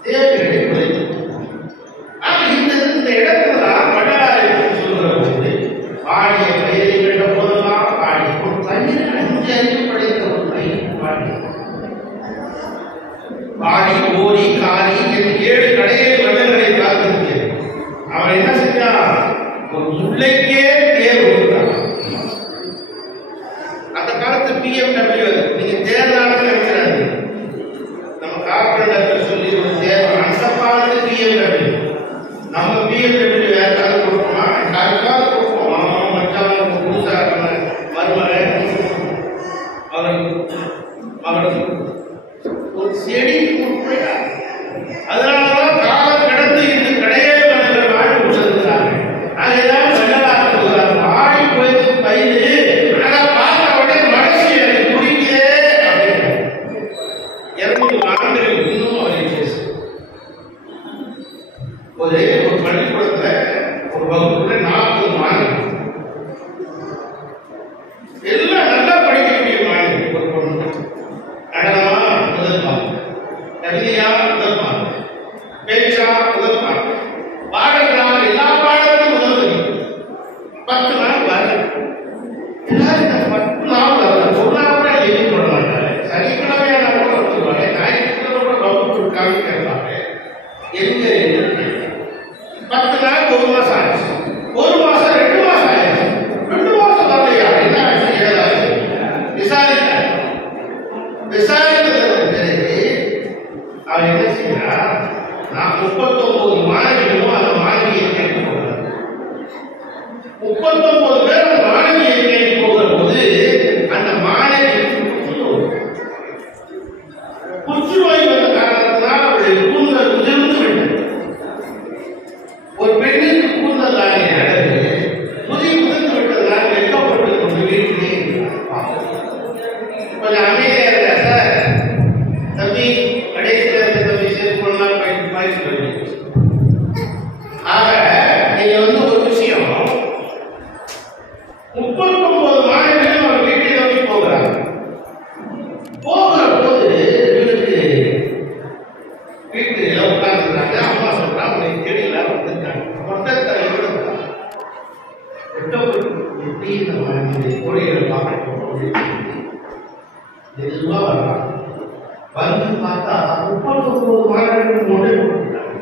தேவைகளை குறைக்கும். இந்த இடத்துல வடலாறு சொல்கிற போது பாடிய பயிரை விட போதெல்லாம் பாடி ஒரு தண்ணீர் 5 அறிவு படைத்த ஒரு பயிர் பாடி ஓடி காரி என்று 7 கடைகள் வள்ளல்களை பார்த்திருக்கிறது. அவன் என்ன செஞ்சான்? ஒரு முல்லைக்கே தேர் கொடுத்தான். அந்த காலத்து BMW நீங்க தேர்தலாக இருக்கிறாரு. நம்ம கார்பரேட்டர் சொல்லி ஒரு தேர்வு அந்த காலத்து BMW. நம்ம BMW வேற காலம் கொடுப்போமா? காலம் கொடுப்போம். மாமா மச்சான் புதுசா மருமகன் அவனுக்கு ஒரு செடி கொடுப்பா. அதனாலதான் காலம் கடந்து இந்த கடையே மனிதர்கள் வாழ்வு கொண்டிருக்கிறார்கள். அதைதான் வள்ளலார் சொல்கிறார், ஆடி போயிடுச்சு பயிர், ஆனா பார்த்த உடனே மனசு எனக்கு குடிக்குதே அப்படின்னு 200 ஆண்டுகள் இன்னும் அவரை பேசு. ஒரு பள்ளிக்கூடத்துல ஒரு வகுப்புல 40 மாணவர்கள், எல்லாம் நல்லா படிக்கக்கூடிய மாணவர்கள். ஒரு பொண்ணு நடனமா முதல் பாடம், கவிதையா முதல் பாடம், பேச்சா முதல் பாடம், பாடல்களா எல்லா பாடலும் முதல் 10 நாள் வர எல்லாரும் 10 நாள் ஒரு நாள் கூட எழுதி போட மாட்டாங்க. சனிக்கிழமையான கூட வந்துருவாங்க, ஞாயிற்றுக்கிழமை கூட வகுப்பு காமிக்கிறாங்க. எங்க 10 நாள் 1 மாசம் ஆயிடுச்சு, 1 மாசம் 2 மாசம் ஆயிடுச்சு, 2 மாசம் வரலையா? என்ன ஆச்சு? ஏதாச்சு விசாரித்ததற்கு பிறகு அவன் என்ன செய்யறான்? நான் 39 மாணவிகளும் அந்த மாணவியை கேட்டு போகிறார். 39 பேர் அந்த மாணவியை கேட்டு போகிற போது அந்த மாணவி புற்றுநோய் வந்த காரணத்தினால் அவருடைய கூந்தல் உதிர்ந்து விட்டது. ஒரு பெண்ணுக்கு கூந்தல் ஆகிய அழகு உதிர்ந்து விட்டதுனால் வெட்கப்பட்டு கொண்டு வீட்டிலே கொஞ்சம் அமைதியா இருக்க சார், தம்பி கடைசியில் தம்பி சேர்க்கணும்னா பயிற்சி பண்ணி. ஆக நீங்க வந்து ஒரு விஷயம், 39 மாணவர்கள் அவர் வீட்டை நோக்கி போகிறார். போகிற போது இவருக்கு வீட்டுல உட்கார்ந்துருக்காங்க. அம்மா சொல்றா, உங்களை தேடி எல்லாரும் வந்திருக்காங்க. எப்படி நம்ம கோழிகளை பார்க்கணும் எதுவா வரலாம். வந்து பார்த்தா 39 மாணவர்கள் மொழி கொடுத்துட்டாங்க.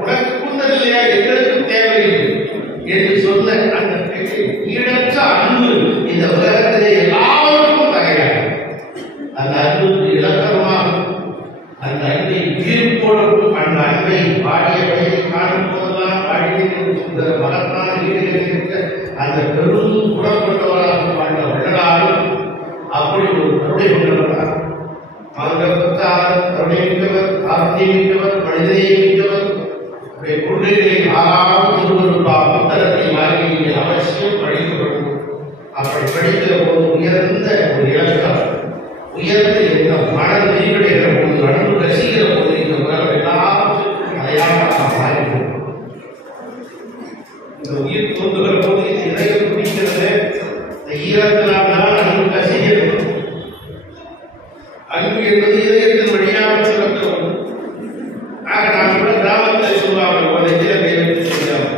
உனக்கு கூந்தல் இல்லையா, எங்களுக்கும் தேவையில்லை என்று சொன்ன அந்த ஈடற்ற அன்பு இந்த உலகத்திலே எல்லாருக்கும் தகையாது. அந்த அன்புக்கு இலக்கணமாக அந்த அன்பை உயிர்ப்போடும் அந்த அன்பை பாடிய வழியை காணும் போதெல்லாம் பாடிய சுந்தர மகத்தான ஈடுகளிருக்க அந்த பெரும் குணம் கொண்டவராக வாழ்ந்த வள்ளலாரும் அப்படி ஒரு கருணை கொண்டவரார். மகத்தார் கருணை மிக்கவர், ஆர்த்தி மிக்கவர், மனிதனை மிக்கவர். கொள்கைகளை ஆறாம் திருவருளா புத்தகத்தை வாங்கி நீங்கள் அவசியம் படிக்க வேண்டும். அப்படி படிக்கிற போது உயர்ந்த ஒரு இலக்கம், உயர்ந்த எண்ணம், மனம் விரிவடைகிற போது, அன்பு ரசிக்கிற போது இந்த உலகம் எல்லாவற்றுக்கும் அடையாளமாக மாறிவிடும். இந்த உயிர் தோன்றுகிற போது இந்த இதயம் துடிக்கிறது. இந்த ஈரத்தினால் தான் அன்பு கசிகிறது. அன்பு என்பது இதயத்தின் வழியாக சொல்லப்படும். ஆக நான் கூட கிராமத்தில் சொல்லுவாங்க, ஒரு நெஞ்சில கைவிட்டு சொல்லுவாங்க,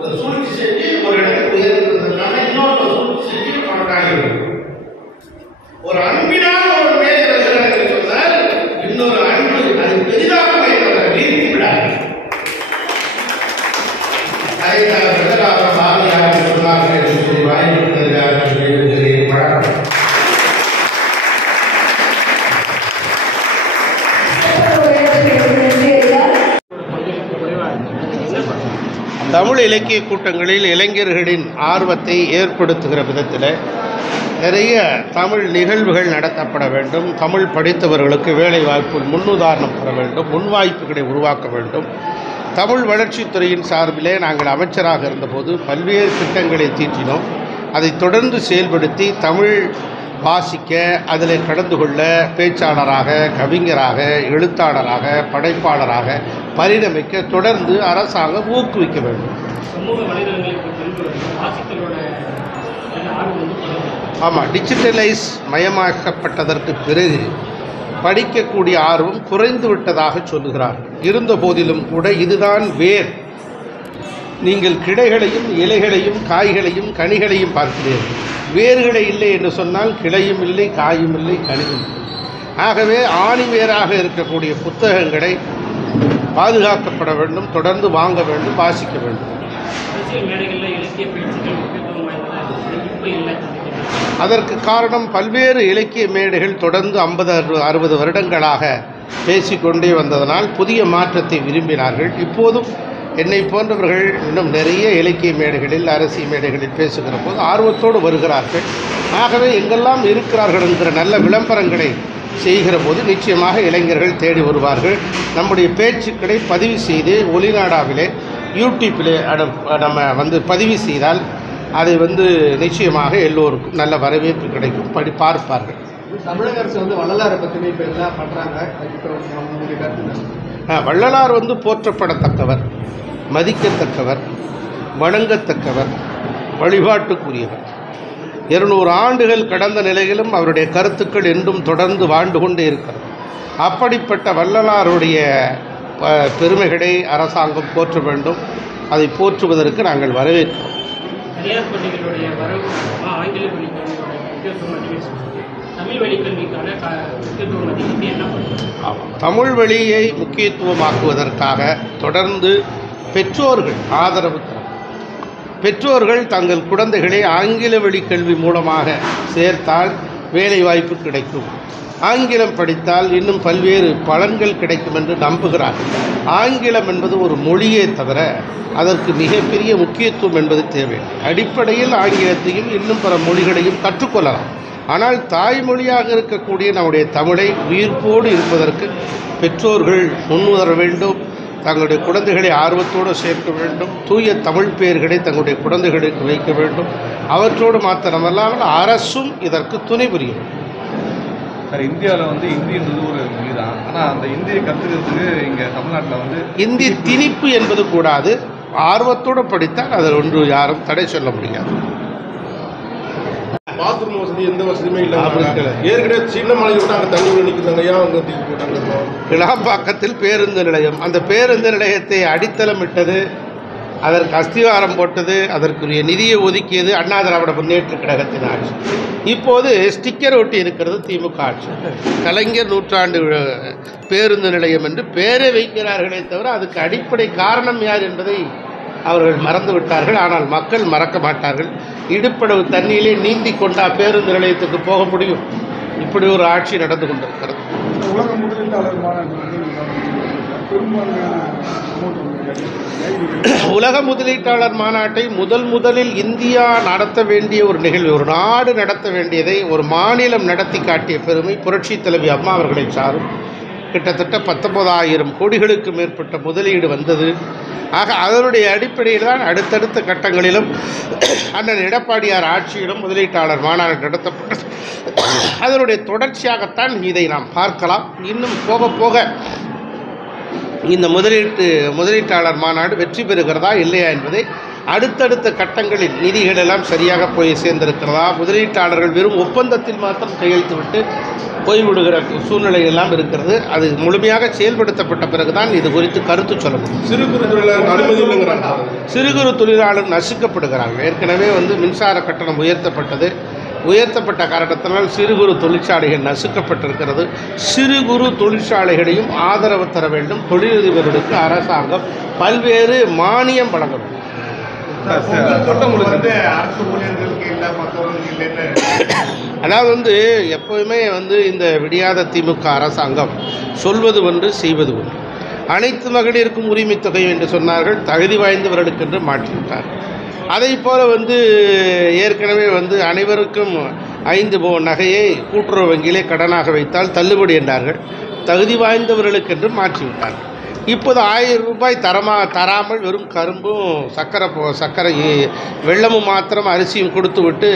ஒரு சூழ்ச்சி செஞ்சு ஒரு இடத்துக்கு உயர்ந்ததுனால இன்னொரு சூழ்ச்சி செஞ்சு பணக்காரர்கள். ஒரு அன்பினால் ஒரு மேல் சொன்னால் இன்னொரு அன்பு அது பெரிதாக வீழ்த்தி விடாது. பாரதியார் சொன்னார்கள் என்று சொல்லி வாய்ப்பு வழக்கம். தமிழ் இலக்கிய கூட்டங்களில் இளைஞர்களின் ஆர்வத்தை ஏற்படுத்துகிற விதத்தில் நிறைய தமிழ் நிகழ்வுகள் நடத்தப்பட வேண்டும். தமிழ் படித்தவர்களுக்கு வேலை வாய்ப்பு முன்னுதாரணம் பெற வேண்டும், முன்வாய்ப்புகளை உருவாக்க வேண்டும். தமிழ் வளர்ச்சித்துறையின் சார்பிலே நாங்கள் அமைச்சராக இருந்தபோது பல்வேறு திட்டங்களை தீட்டினோம். அதை தொடர்ந்து செயல்படுத்தி தமிழ் வாசிக்க, அதில் கடந்து கொள்ள பேச்சாளராக, கவிஞராக, எழுத்தாளராக, படைப்பாளராக பரிணமிக்க தொடர்ந்து அரசாங்கம் ஊக்குவிக்க வேண்டும். ஆமாம், டிஜிட்டலைஸ் மயமாக்கப்பட்டதற்கு பிறகு படிக்கக்கூடிய ஆர்வம் குறைந்து விட்டதாக சொல்லுகிறார். இருந்த போதிலும் கூட இதுதான் வேர். நீங்கள் கிளைகளையும் இலைகளையும் காய்களையும் கனிகளையும் பார்க்கிறீர்கள். வேர்களை இல்லை என்று சொன்னால் கிளையும் இல்லை, காயும் இல்லை, கனியும் இல்லை. ஆகவே ஆணி வேராக இருக்கக்கூடிய புத்தகங்களை பாதுகாக்கப்பட வேண்டும், தொடர்ந்து வாங்க வேண்டும், வாசிக்க வேண்டும். அதற்கு காரணம் பல்வேறு இலக்கிய மேடைகள் தொடர்ந்து 50-60 வருடங்களாக பேசிக்கொண்டே வந்ததனால் புதிய மாற்றத்தை விரும்பினார்கள். இப்போதும் என்னை போன்றவர்கள் இன்னும் நிறைய இலக்கிய மேடைகளில், அரசியல் மேடைகளில் பேசுகிற போது ஆர்வத்தோடு வருகிறார்கள். ஆகவே எங்கெல்லாம் இருக்கிறார்கள் என்கிற நல்ல விளம்பரங்களை செய்கிற போது நிச்சயமாக இளைஞர்கள் தேடி வருவார்கள். நம்முடைய பேச்சுக்களை பதிவு செய்து ஒலிநாடாவிலே, யூடியூப்பிலே நம்ம பதிவு செய்தால் அதை நிச்சயமாக எல்லோருக்கும் நல்ல வரவேற்பு கிடைக்கும், பார்ப்பார்கள். தமிழக அரசு வள்ளலாரை பற்றி இப்போ என்ன பண்ணுறாங்க? வள்ளலார் போற்றப்படத்தக்கவர், மதிக்கத்தக்கவர், வணங்கத்தக்கவர், வழிபாட்டுக்குரியவர். 200 ஆண்டுகள் கடந்த நிலையிலும் அவருடைய கருத்துக்கள் என்றும் தொடர்ந்து வாழ்ந்து கொண்டே இருக்கிறது. அப்படிப்பட்ட வள்ளலாருடைய பெருமைகளை அரசாங்கம் போற்ற வேண்டும். அதை போற்றுவதற்கு நாங்கள் வரவேற்கிறோம். தமிழ் வழியை முக்கியத்துவமாக்குவதற்காக தொடர்ந்து பெற்றோர்கள் ஆதரவு தரும். பெற்றோர்கள் தங்கள் குழந்தைகளை ஆங்கில வழி கல்வி மூலமாக சேர்த்தால் வேலை வாய்ப்பு கிடைக்கும், ஆங்கிலம் படித்தால் இன்னும் பல்வேறு பலன்கள் கிடைக்கும் என்று நம்புகிறார்கள். ஆங்கிலம் என்பது ஒரு மொழியே தவிர அதற்கு மிகப்பெரிய முக்கியத்துவம் என்பது தேவை. அடிப்படையில் ஆங்கிலத்தையும் இன்னும் பிற மொழிகளையும் கற்றுக்கொள்ளலாம். ஆனால் தாய்மொழியாக இருக்கக்கூடிய நம்முடைய தமிழை உயிர்ப்போடு இருப்பதற்கு பெற்றோர்கள் முன்வர வேண்டும். தங்களுடைய குழந்தைகளை ஆர்வத்தோடு சேர்க்க வேண்டும். தூய தமிழ் பெயர்களை தங்களுடைய குழந்தைகளுக்கு வைக்க வேண்டும். அவற்றோடு மாத்திரமல்லாமல் அரசும் இதற்கு துணை புரியும். சார், இந்தியாவில் இந்தின்றது ஒரு மொழி தான். ஆனால் அந்த இந்தியை கற்றுக்கிறதுக்கு இங்கே தமிழ்நாட்டில் இந்தி திணிப்பு என்பது கூடாது. ஆர்வத்தோடு படித்தால் அதில் ஒன்று யாரும் தடை சொல்ல முடியாது. பாத்ரூம் வசதி எந்த வசதியுமே இல்லை. ஏற்கனவே சின்ன மலை விட்டு அங்கே தண்ணி நிற்கிறாங்க. ஏன் அவங்க தூக்கி போட்டாங்க? கிளாம்பாக்கத்தில் பேருந்து நிலையம், அந்த பேருந்து நிலையத்தை அடித்தளமிட்டது, அதற்கு அஸ்திவாரம் போட்டது, அதற்குரிய நிதியை ஒதுக்கியது அண்ணா திராவிட முன்னேற்ற கழகத்தின் ஆட்சி. இப்போது ஸ்டிக்கர் ஒட்டி இருக்கிறது திமுக ஆட்சி. கலைஞர் நூற்றாண்டு பேருந்து நிலையம் என்று பேரை வைக்கிறார்களே தவிர அதுக்கு அடிப்படை காரணம் யார் என்பதை அவர்கள் மறந்து விட்டார்கள். ஆனால் மக்கள் மறக்க மாட்டார்கள். இடுப்பளவு தண்ணியிலே நீந்தி கொண்டா பேருந்து நிலையத்துக்கு போக முடியும்? இப்படி ஒரு ஆட்சி நடந்து கொண்டிருக்கிறது. உலக முதலீட்டாளர் உலக முதலீட்டாளர் மாநாட்டை முதலில் இந்தியா நடத்த வேண்டிய ஒரு நிகழ்வு, ஒரு நாடு நடத்த வேண்டியதை ஒரு மாநிலம் நடத்தி காட்டிய பெருமை புரட்சி தலைவி அம்மா அவர்களை சாரும். கிட்டத்தட்ட 19,000 கோடிகளுக்கு மேற்பட்ட முதலீடு வந்தது. ஆக அதனுடைய அடிப்படையில் தான் அடுத்தடுத்த கட்டங்களிலும் அண்ணன் எடப்பாடியார் ஆட்சியிலும் முதலீட்டாளர் மாநாடு நடத்தப்பட்டது. அதனுடைய தொடர்ச்சியாகத்தான் இதை நாம் பார்க்கலாம். இன்னும் போக போக இந்த முதலீட்டாளர் மாநாடு வெற்றி பெறுகிறதா இல்லையா என்பதை அடுத்தடுத்த கட்டங்களில் நிதிகள் எல்லாம் சரியாக போய் சேர்ந்திருக்கிறதா, முதலீட்டாளர்கள் வெறும் ஒப்பந்தத்தில் மாத்திரம் கையெழுத்துவிட்டு போய்விடுகிற சூழ்நிலை எல்லாம் இருக்கிறது. அது முழுமையாக செயல்படுத்தப்பட்ட பிறகுதான் இது குறித்து கருத்து சொல்ல முடியும். சிறு குறு தொழிலாளர் அனுமதி இல்லைங்கிறாங்க. சிறு குறு தொழிலாளர் நசுக்கப்படுகிறார்கள். ஏற்கனவே மின்சார கட்டணம் உயர்த்தப்பட்ட காரணத்தினால் சிறு குறு தொழிற்சாலைகள் நசுக்கப்பட்டிருக்கிறது. சிறு குறு தொழிற்சாலைகளையும் ஆதரவு தர வேண்டும். தொழிலதிபர்களுக்கு அரசாங்கம் பல்வேறு மானியம் வழங்க வேண்டும். அரசு ஊழியர்களுக்கு இல்லை, மற்றவர்களுக்கு இல்லைன்னு அதாவது எப்போவுமே இந்த விடியாத திமுக அரசாங்கம் சொல்வது ஒன்று செய்வது ஒன்று. அனைத்து மகளிருக்கும் உரிமை தொகை என்று சொன்னார்கள், தகுதி வாய்ந்தவர்களுக்கென்று மாற்றிவிட்டார்கள். அதை போல ஏற்கனவே அனைவருக்கும் 5 பவுன் நகையை கூட்டுறவு வங்கியிலே கடனாக வைத்தால் தள்ளுபடி என்றார்கள், தகுதி வாய்ந்தவர்களுக்கென்று மாற்றிவிட்டார்கள். இப்போது 1000 ரூபாய் தராமல் வெறும் கரும்பும் சர்க்கரை வெள்ளமும் மாத்திரம் அரிசியும் கொடுத்து விட்டு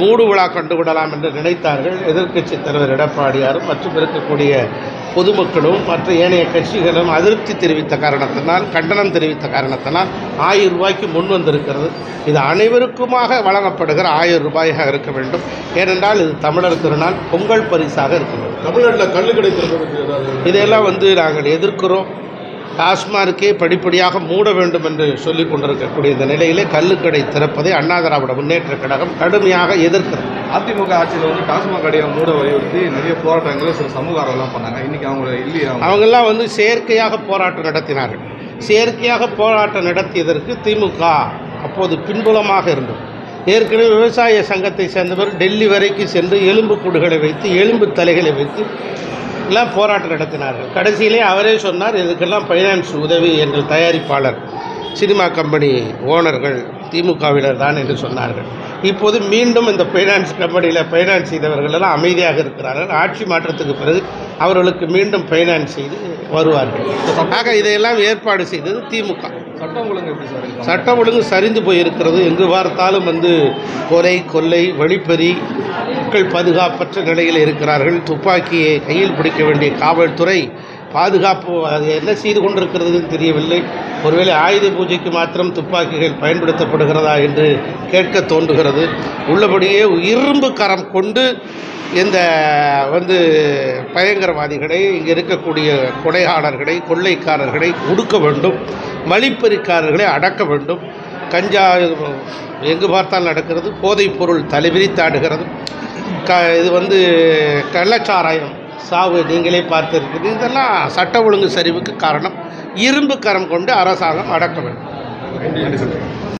மூடு விழா கண்டு விடலாம் என்று நினைத்தார்கள். எதிர்க்கட்சி தலைவர் எடப்பாடியாரும் மற்றும் இருக்கக்கூடிய பொதுமக்களும் மற்ற ஏனைய கட்சிகளும் அதிருப்தி தெரிவித்த காரணத்தினால், கண்டனம் தெரிவித்த காரணத்தினால் 1000 ரூபாய்க்கு முன் வந்திருக்கிறது. இது அனைவருக்குமாக வழங்கப்படுகிற 1000 ரூபாயாக இருக்க வேண்டும். ஏனென்றால் இது தமிழர் திருநாள், பொங்கல் பரிசாக இருக்க வேண்டும். தமிழ்நாட்டில் கள்ளுக்கடை இதையெல்லாம் நாங்கள் எதிர்க்கிறோம். டாஸ்மார்க்கே படிப்படியாக மூட வேண்டும் என்று சொல்லிக் கொண்டிருக்கக்கூடிய இந்த நிலையிலே கள்ளுக்கடை திறப்பதை அண்ணா திராவிட முன்னேற்ற கழகம் கடுமையாக எதிர்க்கிறது. அதிமுக ஆட்சியில் டாஸ்மாக் கடையை மூட வலியுறுத்தி நிறைய போராட்டங்களை சில சமூக ஆர்வலாம் பண்ணாங்க. இன்னைக்கு அவங்கெல்லாம் செயற்கையாக போராட்டம் நடத்தினார்கள். செயற்கையாக போராட்டம் நடத்தியதற்கு திமுக அப்போது பின்புலமாக இருந்தது. ஏற்கனவே விவசாய சங்கத்தை சேர்ந்தவர் டெல்லி வரைக்கும் சென்று எலும்பு கூடுகளை வைத்து, எலும்பு தலைகளை வைத்து எல்லாம் போராட்டம் நடத்தினார்கள். கடைசியிலே அவரே சொன்னார், இதுக்கெல்லாம் ஃபைனான்ஸ் உதவி எங்கள் தயாரிப்பாளர், சினிமா கம்பெனி ஓனர்கள் திமுகவினர் தான் என்று சொன்னார்கள். இப்போது மீண்டும் இந்த ஃபைனான்ஸ் கம்பெனியில் ஃபைனான்ஸ் செய்தவர்கள் எல்லாம் அமைதியாக இருக்கிறார்கள். ஆட்சி மாற்றத்துக்கு பிறகு அவர்களுக்கு மீண்டும் ஃபைனான்ஸ் செய்து வருவார்கள். ஆக இதையெல்லாம் ஏற்பாடு செய்தது திமுக. சட்டம் ஒழுங்கு சரிந்து போயிருக்கிறது. எங்கு பார்த்தாலும் கொலை, கொள்ளை, வழிப்பறி, மக்கள் பாதுகாப்பற்ற நிலையில் இருக்கிறார்கள். துப்பாக்கியை கையில் பிடிக்க வேண்டிய காவல்துறை பாதுகாப்பு அது என்ன செய்து கொண்டிருக்கிறதுன்னு தெரியவில்லை. ஒருவேளை ஆயுத பூஜைக்கு மாத்திரம் துப்பாக்கிகள் பயன்படுத்தப்படுகிறதா என்று கேட்க தோன்றுகிறது. உள்ளபடியே இரும்பு கரம் கொண்டு இந்த பயங்கரவாதிகளை, இங்கே இருக்கக்கூடிய கொலையாளர்களை, கொள்ளைக்காரர்களை ஒடுக்க வேண்டும். வழிப்பறிக்காரர்களை அடக்க வேண்டும். கஞ்சா எங்கு பார்த்தால் நடக்கிறது. போதைப் பொருள் தலைவிரித்தாடுகிறது. இது கள்ளச்சாராயம் சாவு நீங்களே பார்த்துருக்குது. இதெல்லாம் சட்ட ஒழுங்கு சரிவுக்கு காரணம். இரும்பு கரம் கொண்டு அரசாங்கம் அடக்க வேண்டும்.